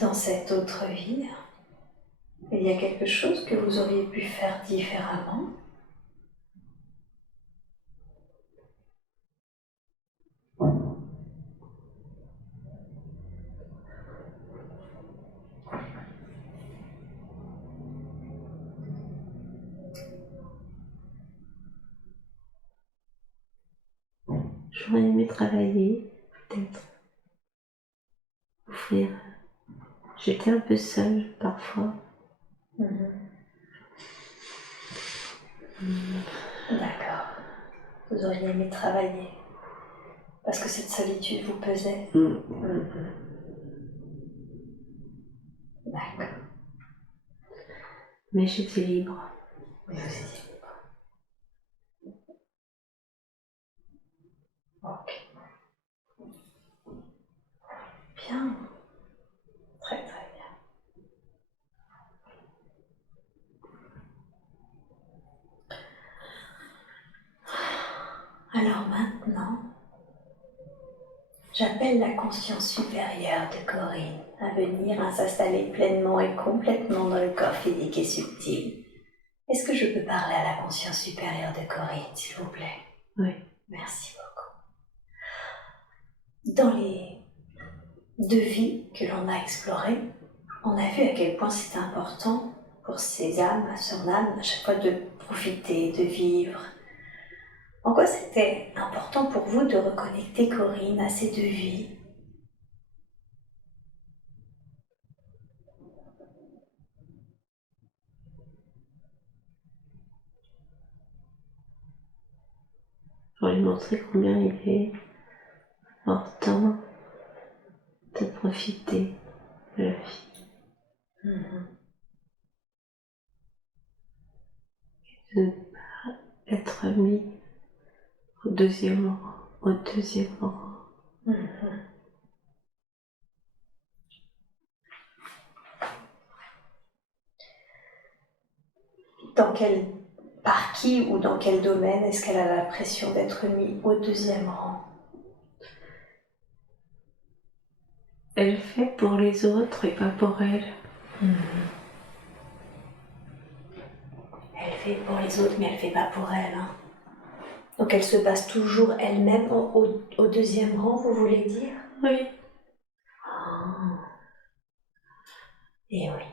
Dans cette autre vie, il y a quelque chose que vous auriez pu faire différemment? J'aurais aimé travailler, peut-être. Offrir. J'étais un peu seule parfois. D'accord. Vous auriez aimé travailler parce que cette solitude vous pesait. D'accord. Mais j'étais libre. Mais vous étiez libre. Ok. Bien. Très très bien. Alors maintenant, j'appelle la conscience supérieure de Corinne à venir à s'installer pleinement et complètement dans le corps physique et subtil. Est-ce que je peux parler à la conscience supérieure de Corinne, s'il vous plaît? Oui. Merci beaucoup. Dans les 2 vies que l'on a explorées, on a vu à quel point c'était important pour ces âmes, son âme, à chaque fois de profiter, de vivre. En quoi c'était important pour vous de reconnecter Corinne à ces 2 vies? Pour lui montrer combien il est important de profiter de la vie. De ne pas être mis au deuxième rang. Par qui ou dans quel domaine est-ce qu'elle a l'impression d'être mise au 2e rang? Elle fait pour les autres et pas pour elle. Elle fait pour les autres, mais elle fait pas pour elle. Donc elle se base toujours elle-même au 2e rang, vous voulez dire? Oui. Et oui.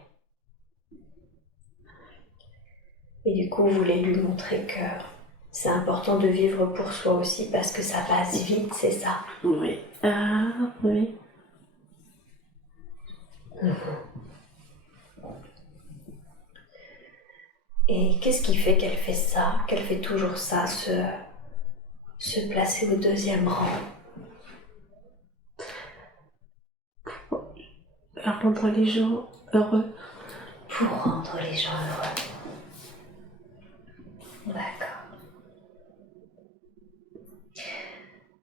Et du coup, vous voulez lui montrer que c'est important de vivre pour soi aussi parce que ça passe vite, c'est ça? Oui. Ah, oui. Et qu'est-ce qui fait qu'elle fait ça, qu'elle fait toujours ça, se placer au 2e rang? Rendre les gens heureux. Pour rendre les gens heureux. D'accord.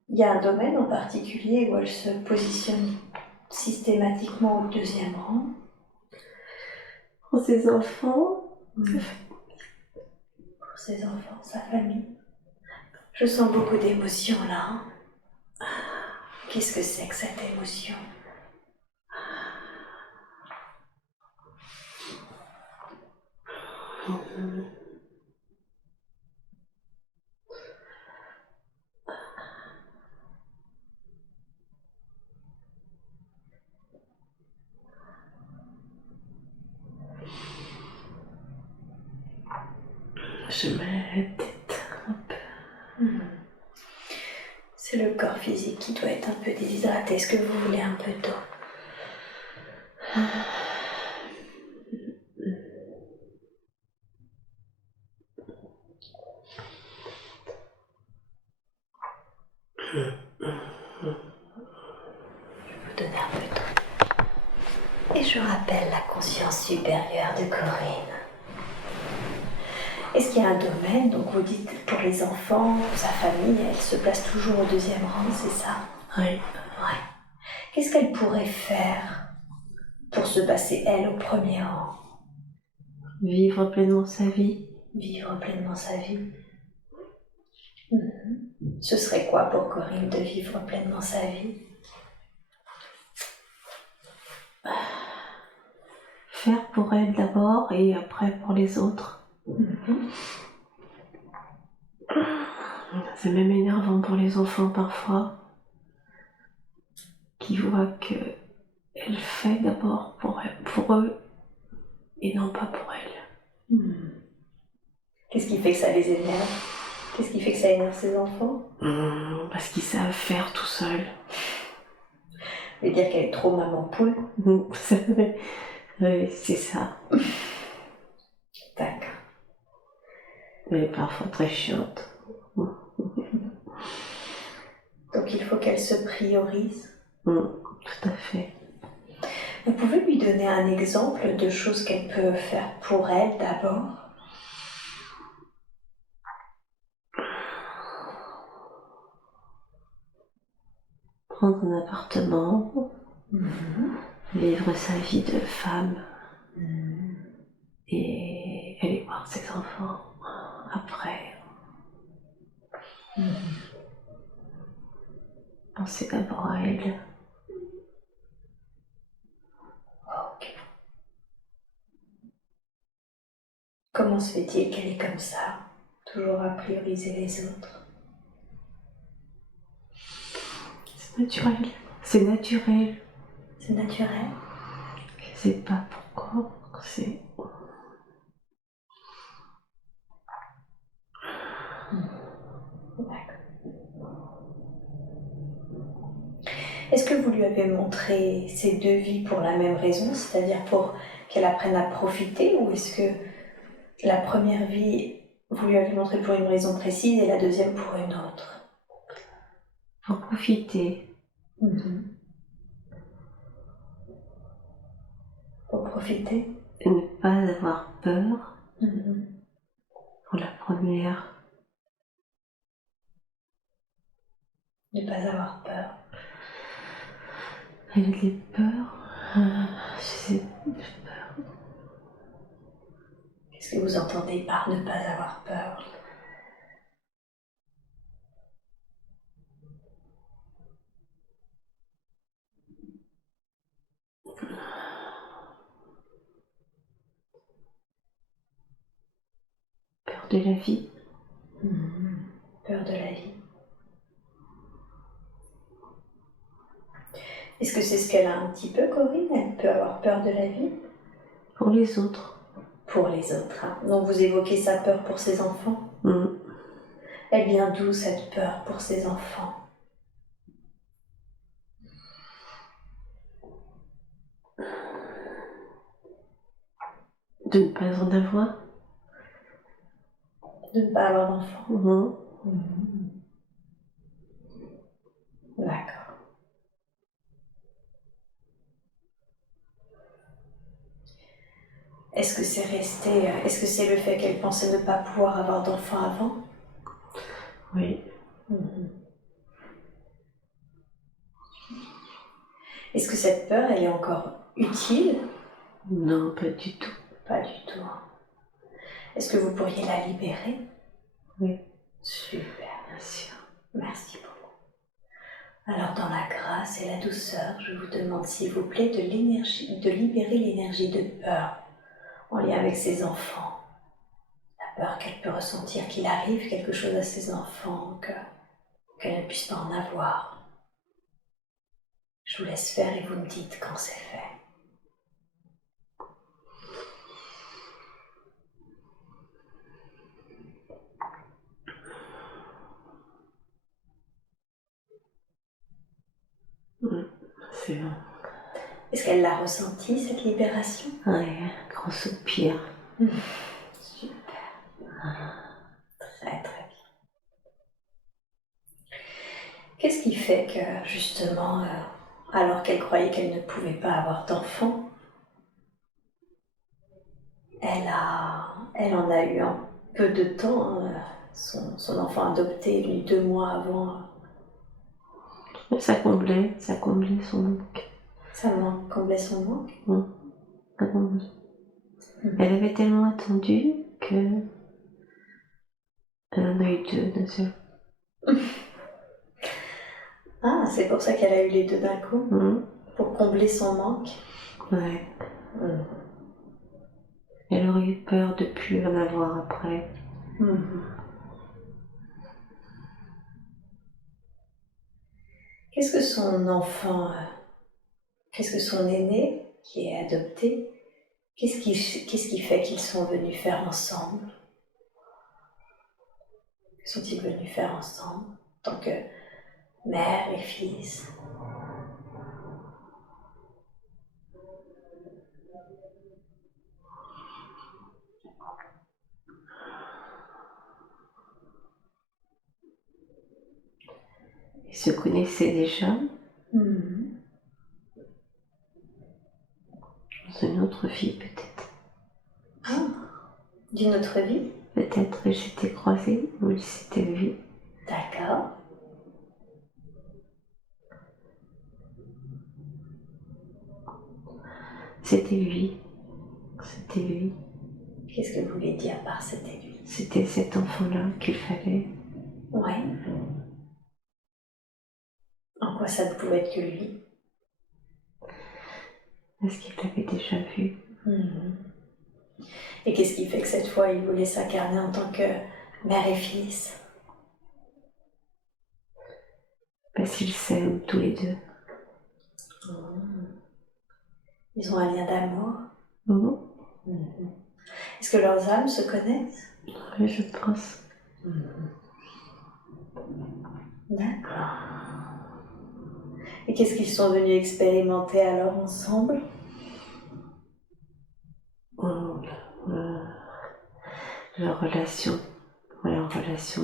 Il y a un domaine en particulier où elle se positionne systématiquement au 2e rang? Pour ses enfants. Pour ses enfants, sa famille. Je sens beaucoup d'émotions là. Qu'est-ce que c'est que cette émotion? Je mets la tête un peu. C'est le corps physique qui doit être un peu déshydraté. Est-ce que vous voulez un peu d'eau? Je vais vous donner un peu d'eau. Et je rappelle la conscience supérieure de Corinne. Est-ce qu'il y a un domaine, donc vous dites pour les enfants, sa famille, elle se place toujours au 2e rang, c'est ça? Oui. Ouais. Qu'est-ce qu'elle pourrait faire pour se passer, elle, au 1er rang? Vivre pleinement sa vie. Vivre pleinement sa vie. Ce serait quoi pour Corinne de vivre pleinement sa vie? Faire pour elle d'abord et après pour les autres. C'est même énervant pour les enfants parfois, qui voient qu'elle fait d'abord pour eux et non pas pour elle. Qu'est-ce qui fait que ça les énerve? Qu'est-ce qui fait que ça énerve ses enfants? Parce qu'ils savent faire tout seuls. Vous voulez dire qu'elle est trop maman poule? Oui, c'est ça. D'accord. Elle est parfois très chiante. Donc il faut qu'elle se priorise. Tout à fait. Vous pouvez lui donner un exemple de choses qu'elle peut faire pour elle d'abord? Prendre un appartement, vivre sa vie de femme et aller voir ses enfants après. Penser d'abord à elle. Ok. Comment se fait-il qu'elle est comme ça, toujours à prioriser les autres? C'est naturel. C'est naturel. C'est naturel? Je sais pas pourquoi. C'est... D'accord. Est-ce que vous lui avez montré ces deux vies pour la même raison, c'est-à-dire pour qu'elle apprenne à profiter, ou est-ce que la première vie, vous lui avez montré pour une raison précise et la deuxième pour une autre? Pour profiter. Pour profiter? Et ne pas avoir peur. Pour la première. Ne pas avoir peur. Elle a des peurs. Je sais pas. Qu'est-ce que vous entendez par ne pas avoir peur? Peur de la vie. Peur de la vie. Est-ce que c'est ce qu'elle a un petit peu, Corinne? Elle peut avoir peur de la vie? Pour les autres. Pour les autres. Hein. Donc vous évoquez sa peur pour ses enfants. Elle vient d'où cette peur pour ses enfants? De ne pas en avoir. De ne pas avoir d'enfants. D'accord. Est-ce que c'est le fait qu'elle pensait ne pas pouvoir avoir d'enfants avant? Oui. Est-ce que cette peur, elle est encore utile? Non, pas du tout. Pas du tout. Est-ce que vous pourriez la libérer? Oui. Super. Bien sûr. Merci beaucoup. Alors dans la grâce et la douceur, je vous demande s'il vous plaît de libérer l'énergie de peur en lien avec ses enfants. La peur qu'elle peut ressentir qu'il arrive quelque chose à ses enfants, qu'elle ne puisse pas en avoir. Je vous laisse faire et vous me dites quand c'est fait. C'est bon. Est-ce qu'elle l'a ressenti, cette libération? Oui, grand soupir. Super. Très très bien. Qu'est-ce qui fait que, justement, alors qu'elle croyait qu'elle ne pouvait pas avoir d'enfant, elle en a eu un peu de temps. Son enfant adopté est venu 2 mois avant. Ça comblait son manque. Ça comblait son manque. Ça comblait. Elle avait tellement attendu que elle en a eu 2 d'un seul. Ah, c'est pour ça qu'elle a eu les 2 d'un coup? Pour combler son manque? Ouais. Elle aurait eu peur de plus en avoir après. Qu'est-ce que son aîné, qui est adopté, qu'est-ce qui fait qu'ils sont venus faire ensemble? Que sont-ils venus faire ensemble, en tant que mère et fils? Ils se connaissaient déjà dans une autre vie, peut-être. Ah, d'une autre vie? Peut-être ils s'étaient croisés ou ils s'étaient vus. D'accord. C'était lui. C'était lui. Qu'est-ce que vous voulez dire par c'était lui? C'était cet enfant-là qu'il fallait. Ouais. En quoi ça ne pouvait être que lui? Parce qu'il l'avait déjà vu. Et qu'est-ce qui fait que cette fois il voulait s'incarner en tant que mère et fils? Parce qu'ils s'aiment tous les deux. Ils ont un lien d'amour. Est-ce que leurs âmes se connaissent? Oui, je pense. D'accord. Et qu'est-ce qu'ils sont venus expérimenter alors ensemble? Leur relation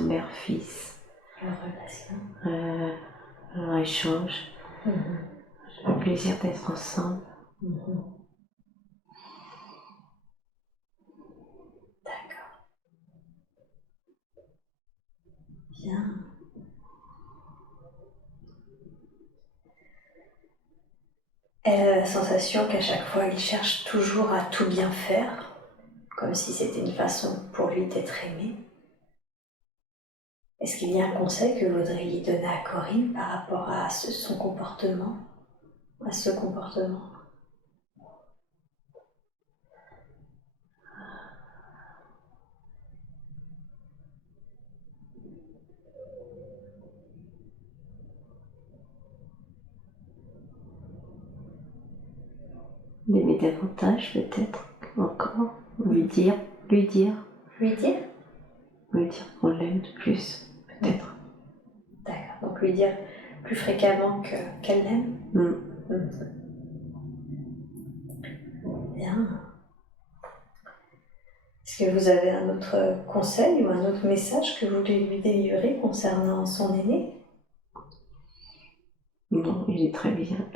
mère-fils. Leur relation. Leur échange. Le plaisir d'être ensemble. D'accord. Bien. Elle a la sensation qu'à chaque fois, il cherche toujours à tout bien faire, comme si c'était une façon pour lui d'être aimé. Est-ce qu'il y a un conseil que vous voudriez donner à Corinne par rapport à son comportement, à ce comportement? L'aimer davantage, peut-être, encore. Lui dire. Lui dire Qu'on l'aime plus, peut-être. D'accord, donc lui dire plus fréquemment qu'elle l'aime. Bien. Est-ce que vous avez un autre conseil ou un autre message que vous voulez lui délivrer concernant son aîné? Non, il est très bien.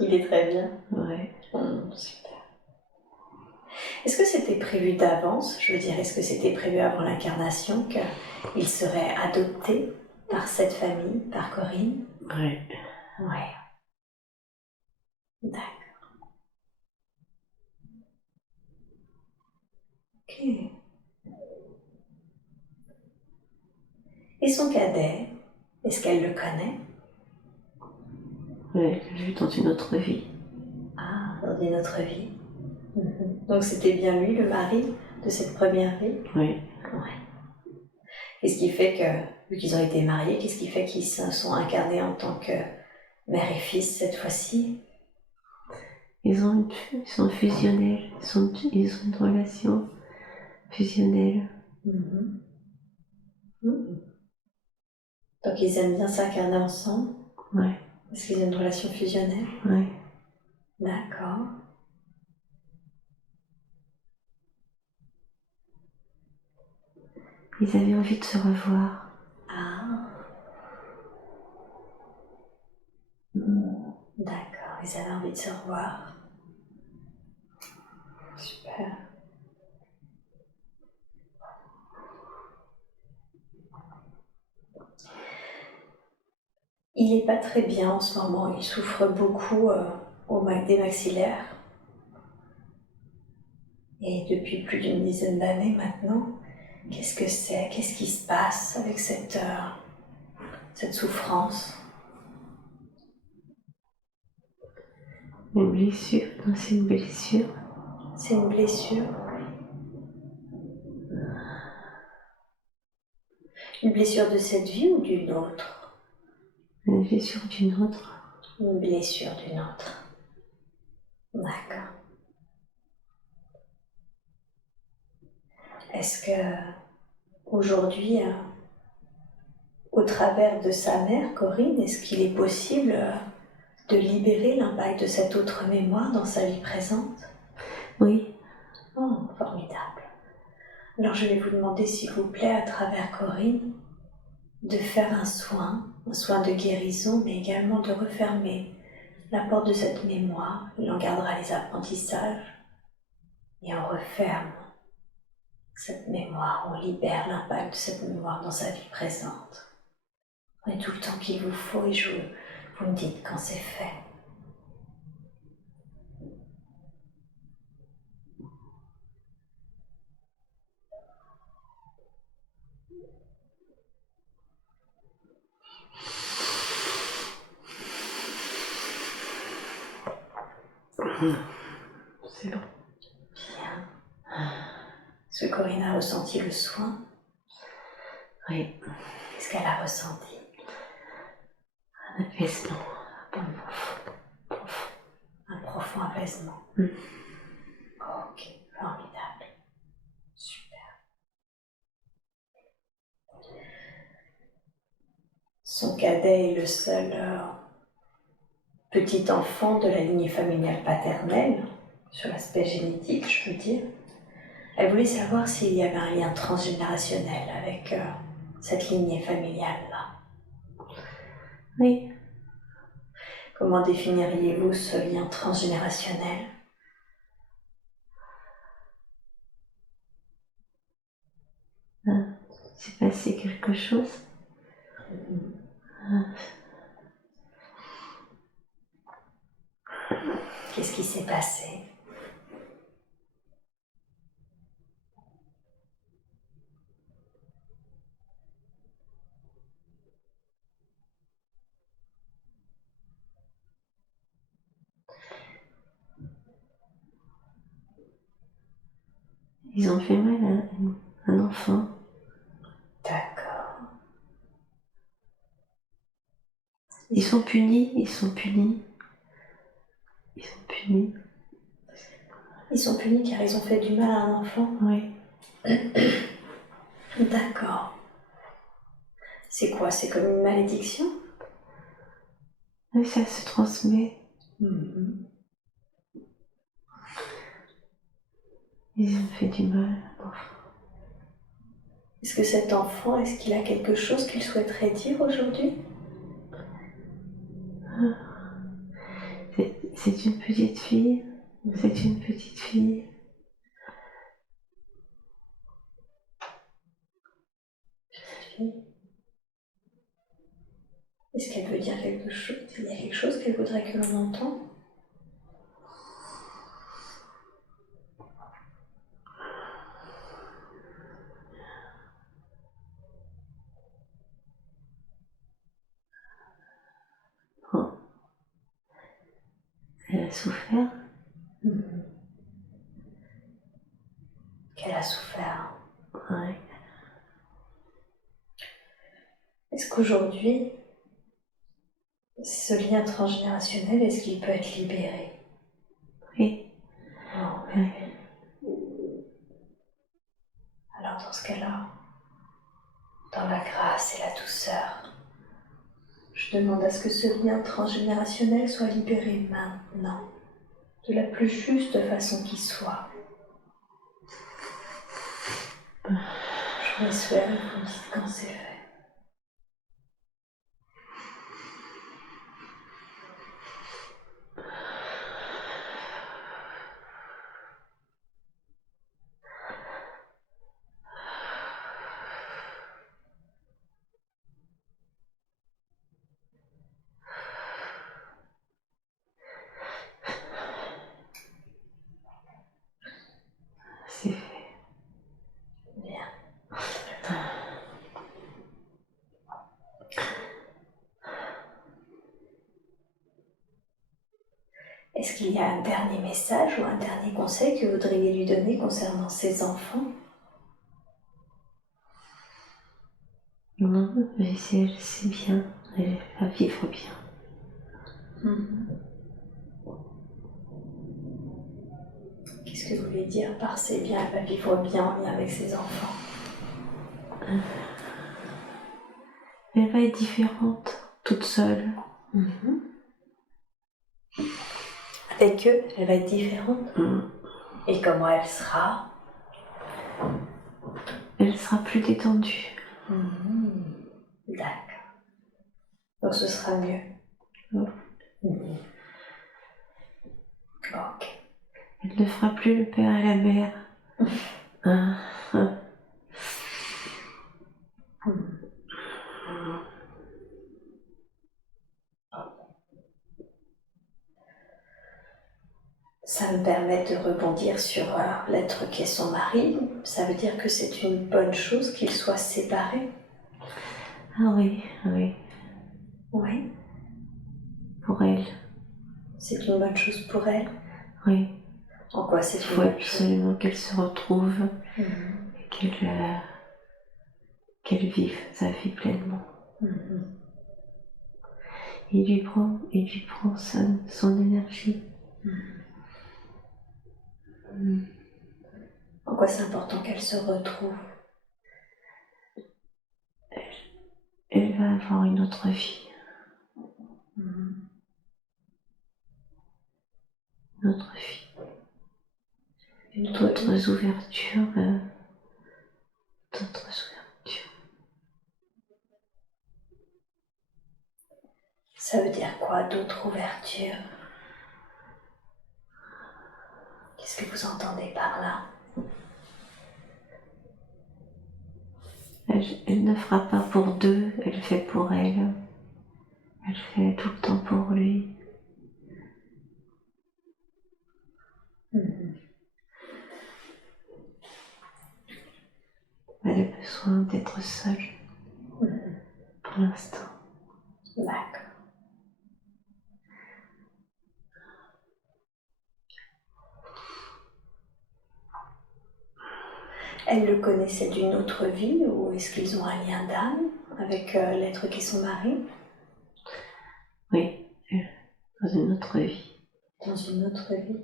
Il est très bien. Ouais. Super. Est-ce que c'était prévu d'avance? Je veux dire, est-ce que c'était prévu avant l'incarnation qu'il serait adopté par cette famille, par Corinne? Ouais. Ouais. D'accord. Ok. Et son cadet, est-ce qu'elle le connaît? Ouais, je l'ai vu dans une autre vie. Ah, dans une autre vie. Donc c'était bien lui, le mari de cette première vie? Oui. Ouais. Qu'est-ce qui fait que, vu qu'ils ont été mariés, qu'est-ce qui fait qu'ils se sont incarnés en tant que mère et fils cette fois-ci? Ils sont fusionnels. Ils ont une relation fusionnelle. Donc ils aiment bien s'incarner ensemble? Ouais. Parce qu'ils ont une relation fusionnelle? Ouais. D'accord. Ils avaient envie de se revoir. Ah. D'accord, ils avaient envie de se revoir. Super. Il n'est pas très bien en ce moment, il souffre beaucoup des maxillaires. Et depuis plus d'une dizaine d'années maintenant, qu'est-ce que c'est? Qu'est-ce qui se passe avec cette souffrance? Une blessure. Non, c'est une blessure. C'est une blessure. Une blessure de cette vie ou d'une autre? Une blessure d'une autre. Une blessure d'une autre. D'accord. Est-ce que aujourd'hui, au travers de sa mère, Corinne, est-ce qu'il est possible de libérer l'impact de cette autre mémoire dans sa vie présente? Oui. Oh, formidable. Alors je vais vous demander, s'il vous plaît, à travers Corinne, de faire un soin de guérison, mais également de refermer la porte de cette mémoire. Il en gardera les apprentissages et on referme cette mémoire, on libère l'impact de cette mémoire dans sa vie présente. Prenez tout le temps qu'il vous faut et vous me dites quand c'est fait. C'est bon. Bien. Est-ce que Corinne a ressenti le soin? Oui. Qu'est-ce qu'elle a ressenti? Un apaisement. Un profond apaisement. Ok, formidable. Super. Son cadet est le seul petit enfant de la lignée familiale paternelle, sur l'aspect génétique, je veux dire. Elle voulait savoir s'il y avait un lien transgénérationnel avec cette lignée familiale-là. Oui. Comment définiriez-vous ce lien transgénérationnel? C'est passé quelque chose. Qu'est-ce qui s'est passé? Ils ont fait mal à un enfant. D'accord. Ils sont punis. Ils sont punis car ils ont fait du mal à un enfant? Oui. D'accord. C'est quoi? C'est comme une malédiction? Oui, ça se transmet. Ils ont fait du mal à un enfant. Est-ce que cet enfant, est-ce qu'il a quelque chose qu'il souhaiterait dire aujourd'hui? C'est une petite fille. C'est une petite fille. Est-ce qu'elle veut dire quelque chose? Il y a quelque chose qu'elle voudrait que l'on entende? Oh. Elle a souffert. Qu'elle a souffert. Oui. Est-ce qu'aujourd'hui, ce lien transgénérationnel, est-ce qu'il peut être libéré? Oui. Oh, Oui. Alors dans ce cas-là, dans la grâce et la douceur, je demande à ce que ce lien transgénérationnel soit libéré maintenant, de la plus juste façon qui soit. Je laisse faire et vous me dites quand c'est fait. C'est fait. Bien. Est-ce qu'il y a un dernier message ou un dernier conseil que vous voudriez lui donner concernant ses enfants? Non, mais c'est bien. Elle va vivre bien. Qu'est-ce que vous voulez dire par c'est bien, elle va vivre bien en lien avec ses enfants? Elle va être différente, toute seule. Avec eux, elle va être différente. Et comment elle sera? Elle sera plus détendue. D'accord. Donc ce sera mieux. Ok. Elle ne fera plus le père et la mère. Ça me permet de rebondir sur l'être qu'est son mari. Ça veut dire que c'est une bonne chose qu'ils soient séparés. Ah oui, oui. Oui. Pour elle. C'est une bonne chose pour elle. Oui. En quoi c'est Il une faut bonne chose? absolument qu'elle se retrouve et qu'elle vive sa vie pleinement. Il lui prend son énergie. Pourquoi c'est important qu'elle se retrouve? Elle va avoir une autre vie. Une autre vie. D'autres ouvertures. D'autres ouvertures. Ça veut dire quoi, d'autres ouvertures? Qu'est-ce que vous entendez par là? Elle ne fera pas pour deux, elle fait pour elle. Elle fait tout le temps pour lui. Elle a besoin d'être seule pour l'instant. D'accord. Elle le connaissait d'une autre vie ou est-ce qu'ils ont un lien d'âme avec l'être qui est son mari? Oui, dans une autre vie. Dans une autre vie.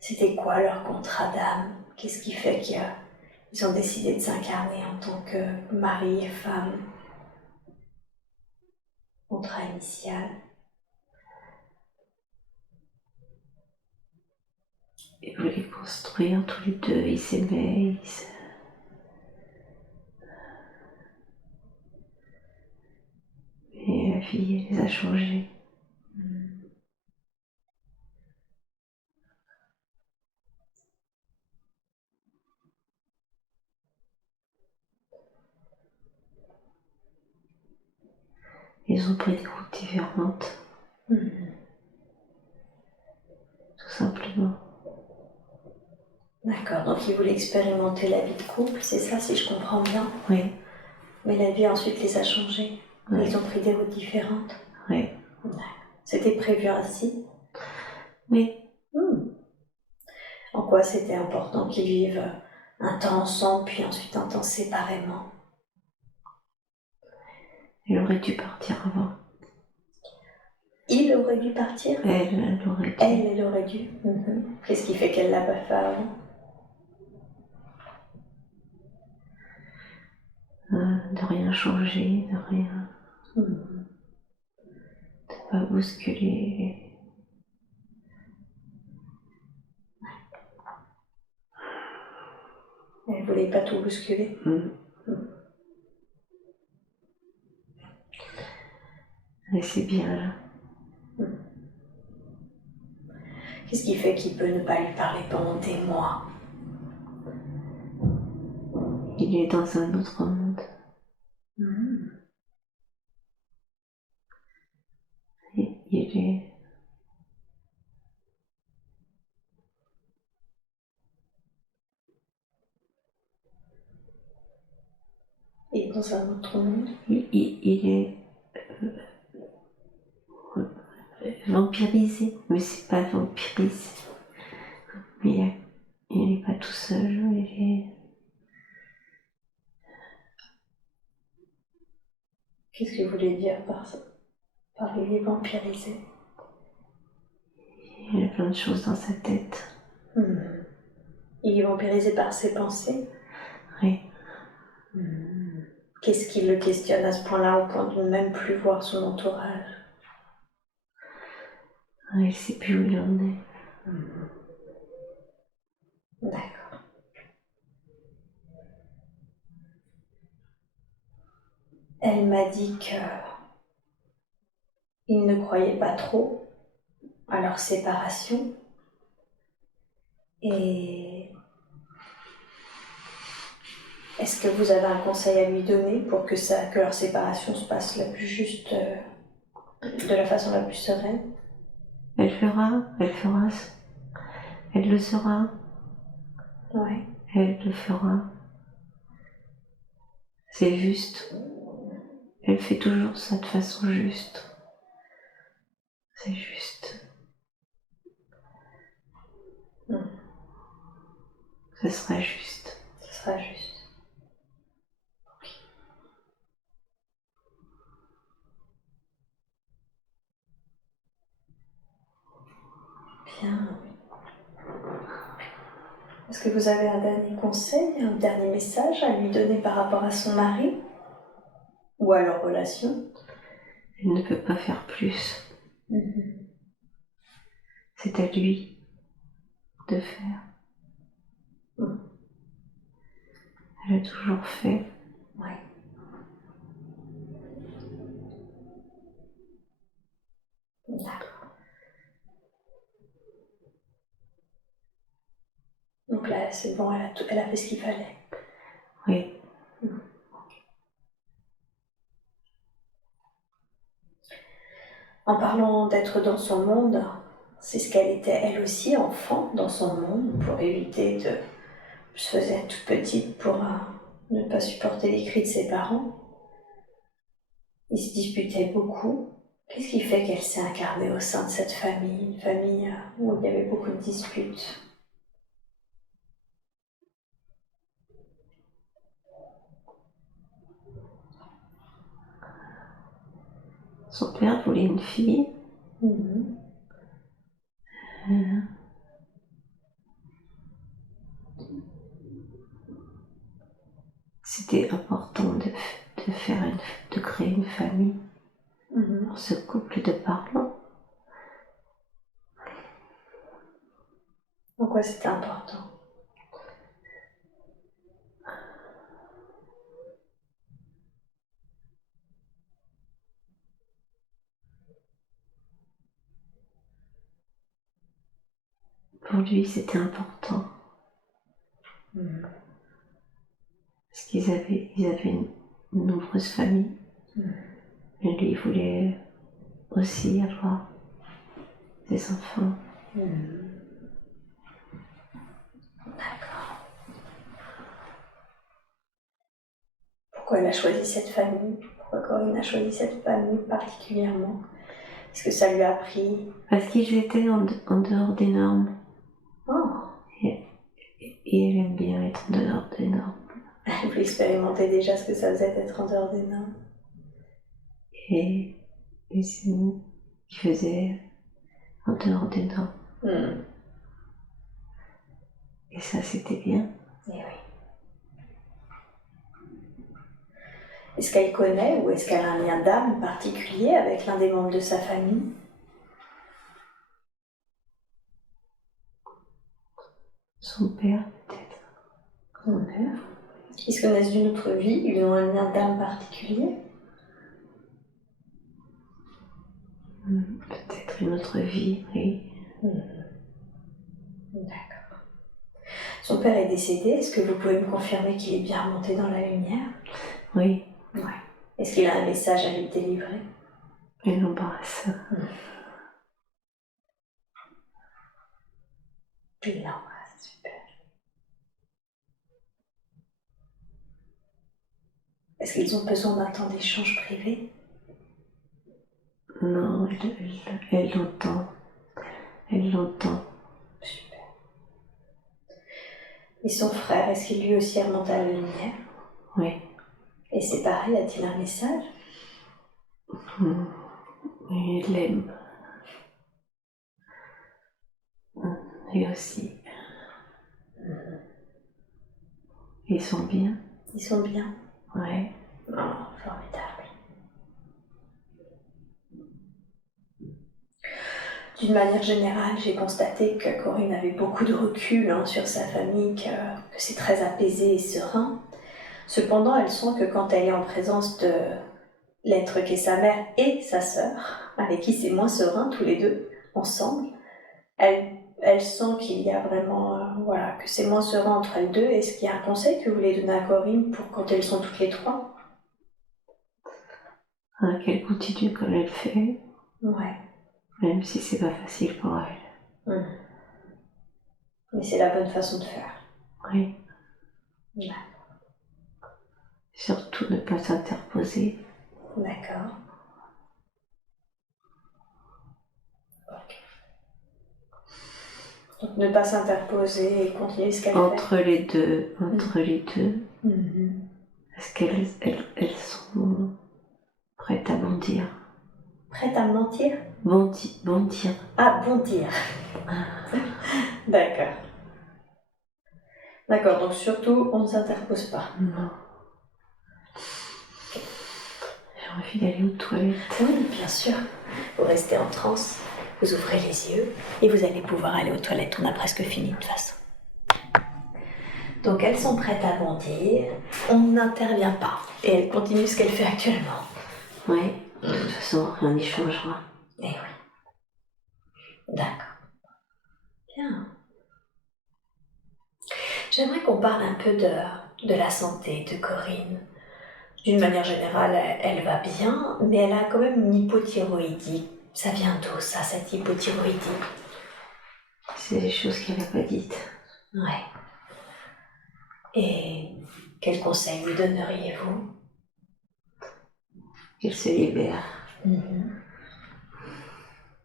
C'était quoi leur contrat d'âme? Qu'est-ce qui fait qu'ils ont décidé de s'incarner en tant que mari et femme? Contrat initial. Ils voulaient construire tous les deux, ils s'aimaient, Et la vie, elle les a changés. Ils ont pris des routes différentes. Tout simplement. D'accord, donc ils voulaient expérimenter la vie de couple, c'est ça si je comprends bien? Oui. Mais la vie ensuite les a changés. Oui. Ils ont pris des routes différentes. Oui. C'était prévu ainsi? Oui. En quoi c'était important qu'ils vivent un temps ensemble, puis ensuite un temps séparément? Elle aurait dû partir avant. Il aurait dû partir? Elle aurait dû. Elle aurait dû. Qu'est-ce qui fait qu'elle l'a pas fait avant? De rien changer, de rien. De pas bousculer. Elle voulait pas tout bousculer. Mais c'est bien là. Qu'est-ce qui fait qu'il peut ne pas lui parler pendant des mois? Il est dans un autre monde. Il est. Il est dans un autre monde. Il est vampirisé, mais c'est pas vampirisé. Mais il n'est pas tout seul, il est. Qu'est-ce que vous voulez dire par ça? Par il est vampirisé. Il y a plein de choses dans sa tête. Il est vampirisé par ses pensées. Oui. Qu'est-ce qui le questionne à ce point-là, au point de ne même plus voir son entourage? Il ne sait plus où il en est. D'accord. Elle m'a dit qu'il ne croyait pas trop à leur séparation. Et est-ce que vous avez un conseil à lui donner pour que leur séparation se passe la plus juste, de la façon la plus sereine? Elle fera, elle le saura, Ouais. elle le fera. C'est juste. Elle fait toujours ça de façon juste. C'est juste. Ce sera juste. Ce sera juste. Bien. Est-ce que vous avez un dernier conseil, un dernier message à lui donner par rapport à son mari ou à leur relation? Elle ne peut pas faire plus. C'est à lui de faire. Elle a toujours fait. Ouais. D'accord. Donc là, c'est bon, elle a fait ce qu'il fallait. Oui. En parlant d'être dans son monde, c'est ce qu'elle était elle aussi, enfant, dans son monde, pour éviter de... Je faisais toute petite pour ne pas supporter les cris de ses parents. Ils se disputaient beaucoup. Qu'est-ce qui fait qu'elle s'est incarnée au sein de cette famille, une famille où il y avait beaucoup de disputes? Son père voulait une fille. C'était important de créer une famille pour ce couple de parents. Pourquoi c'était important? Pour lui, c'était important. Parce qu'ils avaient une nombreuse famille. Et lui, il voulait aussi avoir des enfants. D'accord. Pourquoi elle a choisi cette famille? Pourquoi Corinne a choisi cette famille particulièrement? Est-ce que ça lui a pris? Parce qu'ils étaient en dehors des normes. Oh. Et elle aime bien être en dehors des normes. Elle voulait expérimenter déjà ce que ça faisait d'être en dehors des normes. Et c'est nous qui faisaient en dehors des normes. Et ça, c'était bien. Eh oui. Est-ce qu'elle connaît ou est-ce qu'elle a un lien d'âme particulier avec l'un des membres de sa famille? Son père, peut-être. Son père. Ils se connaissent d'une autre vie, ils ont un lien d'âme particulier? Peut-être une autre vie, oui. D'accord. Son père est décédé, est-ce que vous pouvez me confirmer qu'il est bien remonté dans la lumière? Oui. Ouais. Est-ce qu'il a un message à lui délivrer? Elle l'embrasse. Il l'embrasse, super. Est-ce qu'ils ont besoin d'un temps d'échange privé? Non, elle l'entend. Elle l'entend. Super. Et son frère, est-ce qu'il lui aussi remonte à la lumière? Oui. Et c'est pareil, a-t-il un message? Oui, il l'aime. Et aussi. Ils sont bien. Ils sont bien. Ouais. Oh, formidable. D'une manière générale, j'ai constaté que Corinne avait beaucoup de recul sur sa famille, que c'est très apaisé et serein. Cependant, elle sent que quand elle est en présence de l'être qu'est sa mère et sa sœur, avec qui c'est moins serein, tous les deux, ensemble, elle sent qu'il y a vraiment, que c'est moins serein entre elles deux. Est-ce qu'il y a un conseil que vous voulez donner à Corinne pour quand elles sont toutes les trois? Qu'elle continue comme elle fait. Ouais. Même si c'est pas facile pour elle. Mais c'est la bonne façon de faire. Oui. Ouais. Surtout ne pas s'interposer. D'accord. Ok. Donc ne pas s'interposer et continuer ce qu'elle fait. Entre les deux. Est-ce qu'elles sont prêtes à bondir? Prête à mentir? Bondir. Ah, bondir. D'accord. D'accord, donc surtout, on ne s'interpose pas. Non. J'ai envie d'aller aux toilettes. Oui, bien sûr. Vous restez en transe, vous ouvrez les yeux et vous allez pouvoir aller aux toilettes. On a presque fini de toute façon. Donc elles sont prêtes à bondir, on n'intervient pas et elle continue ce qu'elle fait actuellement. Oui, de toute façon, rien n'y changera. Eh oui. D'accord. Bien. J'aimerais qu'on parle un peu de la santé de Corinne. D'une manière générale, elle va bien, mais elle a quand même une hypothyroïdie. Ça vient d'où ça, cette hypothyroïdie? C'est des choses qu'elle n'a pas dites. Ouais. Et quels conseils lui donneriez-vous? Qu'elle se libère.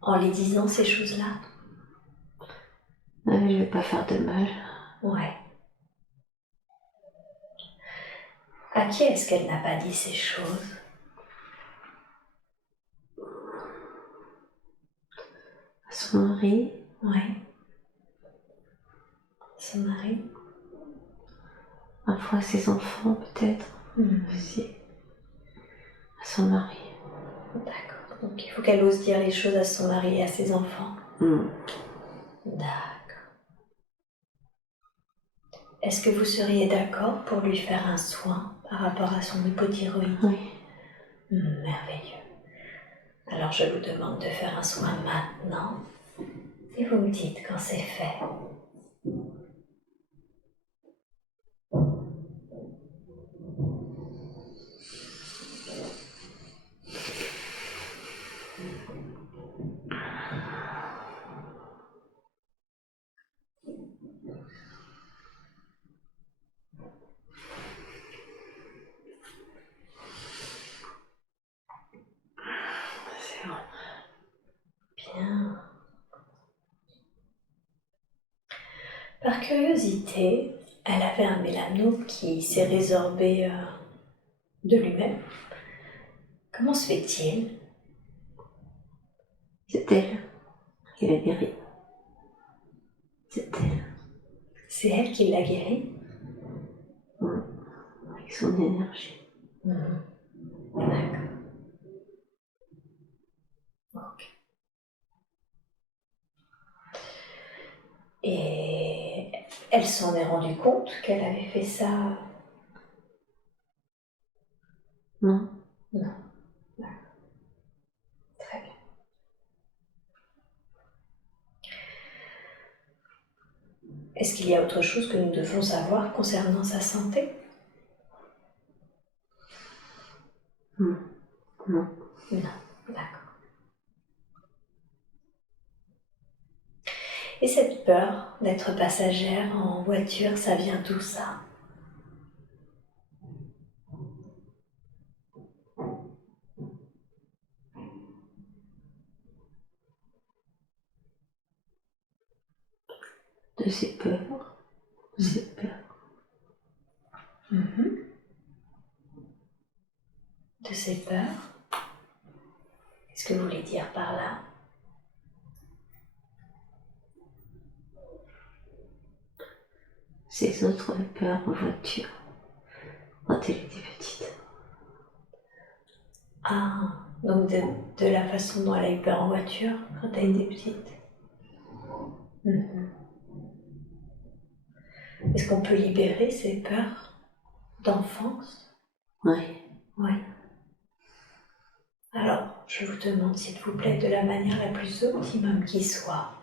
En les disant ces choses-là? Non, mais je ne vais pas faire de mal. Ouais. À qui est-ce qu'elle n'a pas dit ces choses? À son mari. Ouais. Son mari? Parfois à ses enfants, peut-être. Aussi. À son mari. D'accord. Donc il faut qu'elle ose dire les choses à son mari et à ses enfants. D'accord. Est-ce que vous seriez d'accord pour lui faire un soin par rapport à son hypothyroïdie? Oui. Merveilleux. Alors je vous demande de faire un soin maintenant et vous me dites quand c'est fait. C'est bon. Bien. Par curiosité, elle avait un mélanome qui s'est résorbé de lui-même. Comment se fait-il? C'est elle qui l'a guéri. C'est elle. C'est elle qui l'a guéri? Avec son énergie. D'accord. Ok. Et elle s'en est rendue compte qu'elle avait fait ça? Non. Non. D'accord. Très bien. Est-ce qu'il y a autre chose que nous devons savoir concernant sa santé? Non. Non. D'accord. Et cette peur d'être passagère en voiture, ça vient d'où ça? De ses peurs. De ses peurs. De ses peurs? Qu'est-ce que vous voulez dire par là? ces autres peurs en voiture quand elle était petite. Ah, donc de la façon dont elle a eu peur en voiture quand elle était petite. Est-ce qu'on peut libérer ces peurs d'enfance? Oui. Oui. Alors, je vous demande, s'il vous plaît, de la manière la plus optimum qui soit,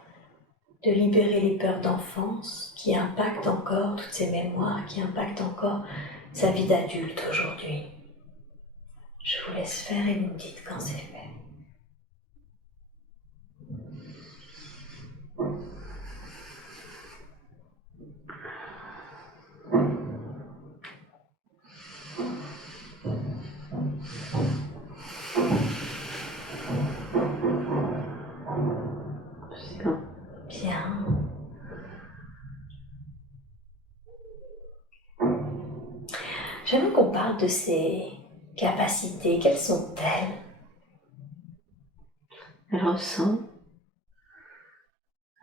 de libérer les peurs d'enfance qui impactent encore toutes ces mémoires, qui impactent encore sa vie d'adulte aujourd'hui. Je vous laisse faire et vous me dites quand c'est fait. C'est bon. Bien. J'aimerais qu'on parle de ces capacités. Quelles sont-elles? Elle ressent.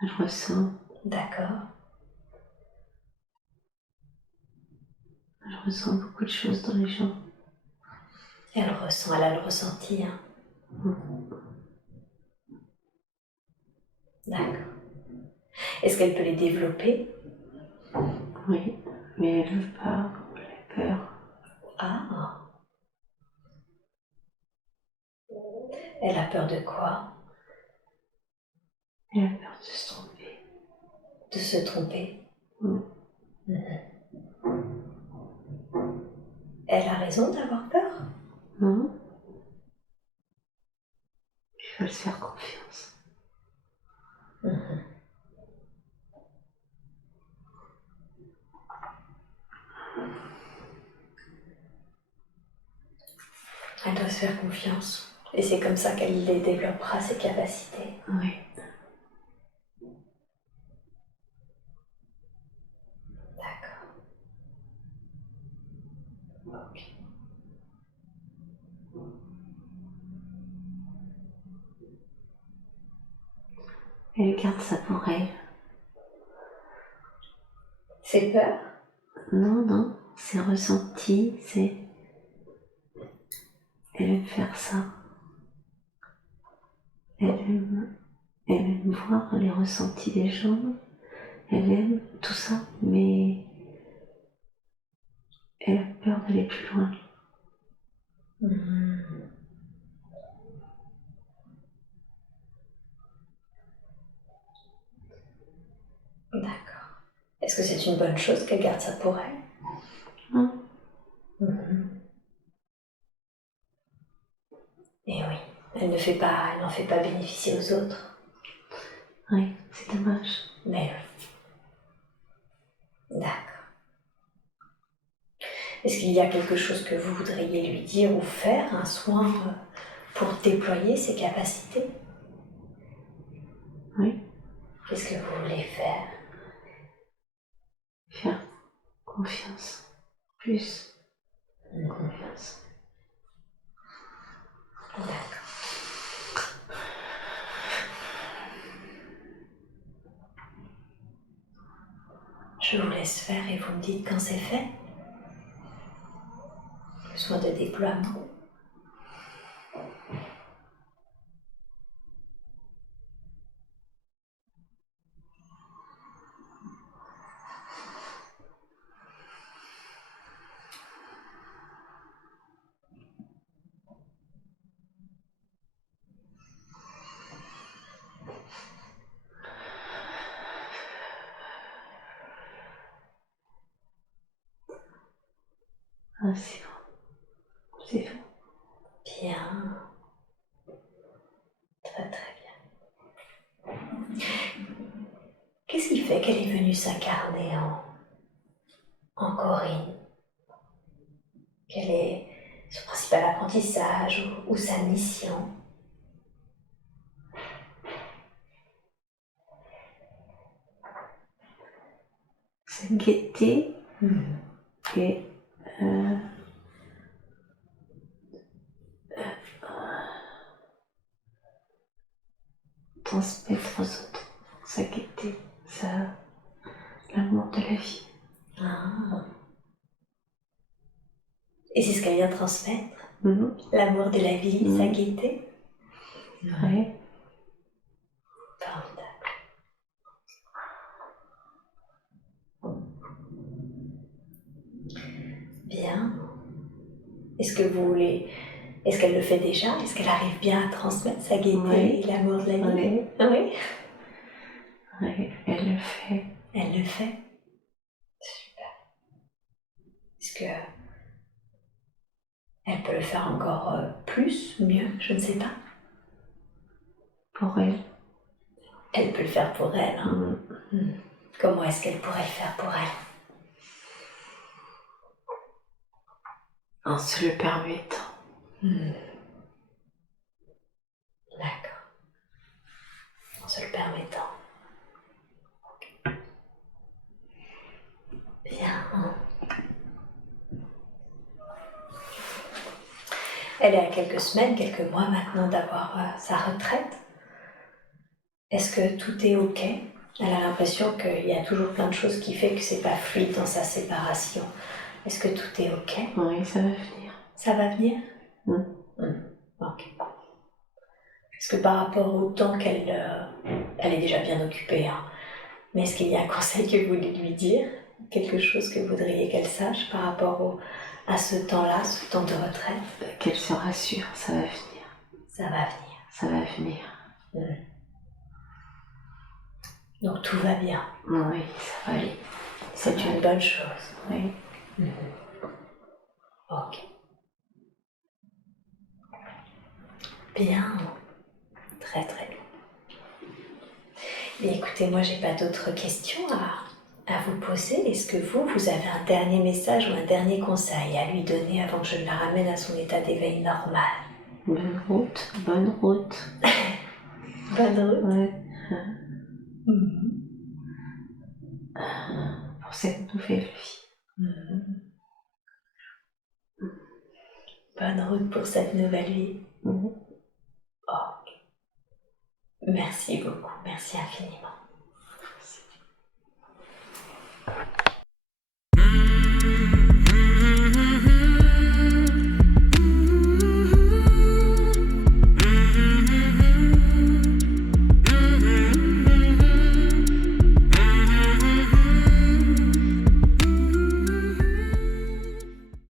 Elle ressent. D'accord. Elle ressent beaucoup de choses dans les gens. Elle ressent, elle a le ressenti. Hein. D'accord. Est-ce qu'elle peut les développer? Oui, mais elle veut pas. Elle a peur. Ah. Elle a peur de quoi? Elle a peur de se tromper. De se tromper. Elle a raison d'avoir peur? Non. Il faut se faire confiance. Elle doit se faire confiance. Et c'est comme ça qu'elle les développera, ses capacités. Oui. D'accord. Ok. Elle garde ça pour elle. C'est peur? Non, non, c'est ressenti, c'est... Elle aime faire ça. Elle aime voir les ressentis des gens. Elle aime tout ça, mais elle a peur d'aller plus loin. D'accord. Est-ce que c'est une bonne chose qu'elle garde ça pour elle? Non. Et oui, elle n'en fait pas bénéficier aux autres. Oui, c'est dommage. Mais oui. D'accord. Est-ce qu'il y a quelque chose que vous voudriez lui dire ou faire, un soin pour déployer ses capacités? Oui. Qu'est-ce que vous voulez faire? Faire confiance. Plus. Confiance. D'accord. Je vous laisse faire et vous me dites quand c'est fait. Besoin de déploiement. Ah, c'est bon. C'est bon. Bien. Très très bien. Qu'est-ce qui fait qu'elle est venue s'incarner en Corinne? Quel est son principal apprentissage ou sa mission? Sa gaieté et transmettre aux autres sa gaieté, l'amour de la vie. Ah. Et c'est ce qu'elle vient transmettre, Mhm. l'amour de la vie, sa gaieté. Ouais. Formidable. Bien. Est-ce qu'elle le fait déjà? Est-ce qu'elle arrive bien à transmettre sa gaieté et l'amour de la vie? Oui. Oui, elle le fait. Elle le fait. Super. Est-ce que elle peut le faire encore plus, mieux? Je ne sais pas. Pour elle. Elle peut le faire pour elle. Hein. Comment est-ce qu'elle pourrait le faire pour elle? En se le permettant. D'accord. En se le permettant. Bien. Elle est à quelques semaines, quelques mois maintenant d'avoir sa retraite. Est-ce que tout est ok? Elle a l'impression qu'il y a toujours plein de choses qui fait que c'est pas fluide dans sa séparation. Est-ce que tout est ok? Oui, ça va venir. Ça va venir? Ok. Est-ce que par rapport au temps qu'elle elle est déjà bien occupée, hein, mais est-ce qu'il y a un conseil que vous voulez lui dire? Quelque chose que vous voudriez qu'elle sache par rapport à ce temps-là, ce temps de retraite? Qu'elle se rassure, ça va venir. Ça va venir. Ça va venir. Donc tout va bien. Oui, ça va aller. C'est une bonne chose. Oui. Ok. Bien. Très très bien. Bien écoutez, moi j'ai pas d'autres questions à vous poser. Est-ce que vous avez un dernier message ou un dernier conseil à lui donner avant que je la ramène à son état d'éveil normal? Bonne route, bonne route. Bonne route. Ouais. Pour cette nouvelle vie. Bonne route pour cette nouvelle vie. Ok. Merci beaucoup, merci infiniment.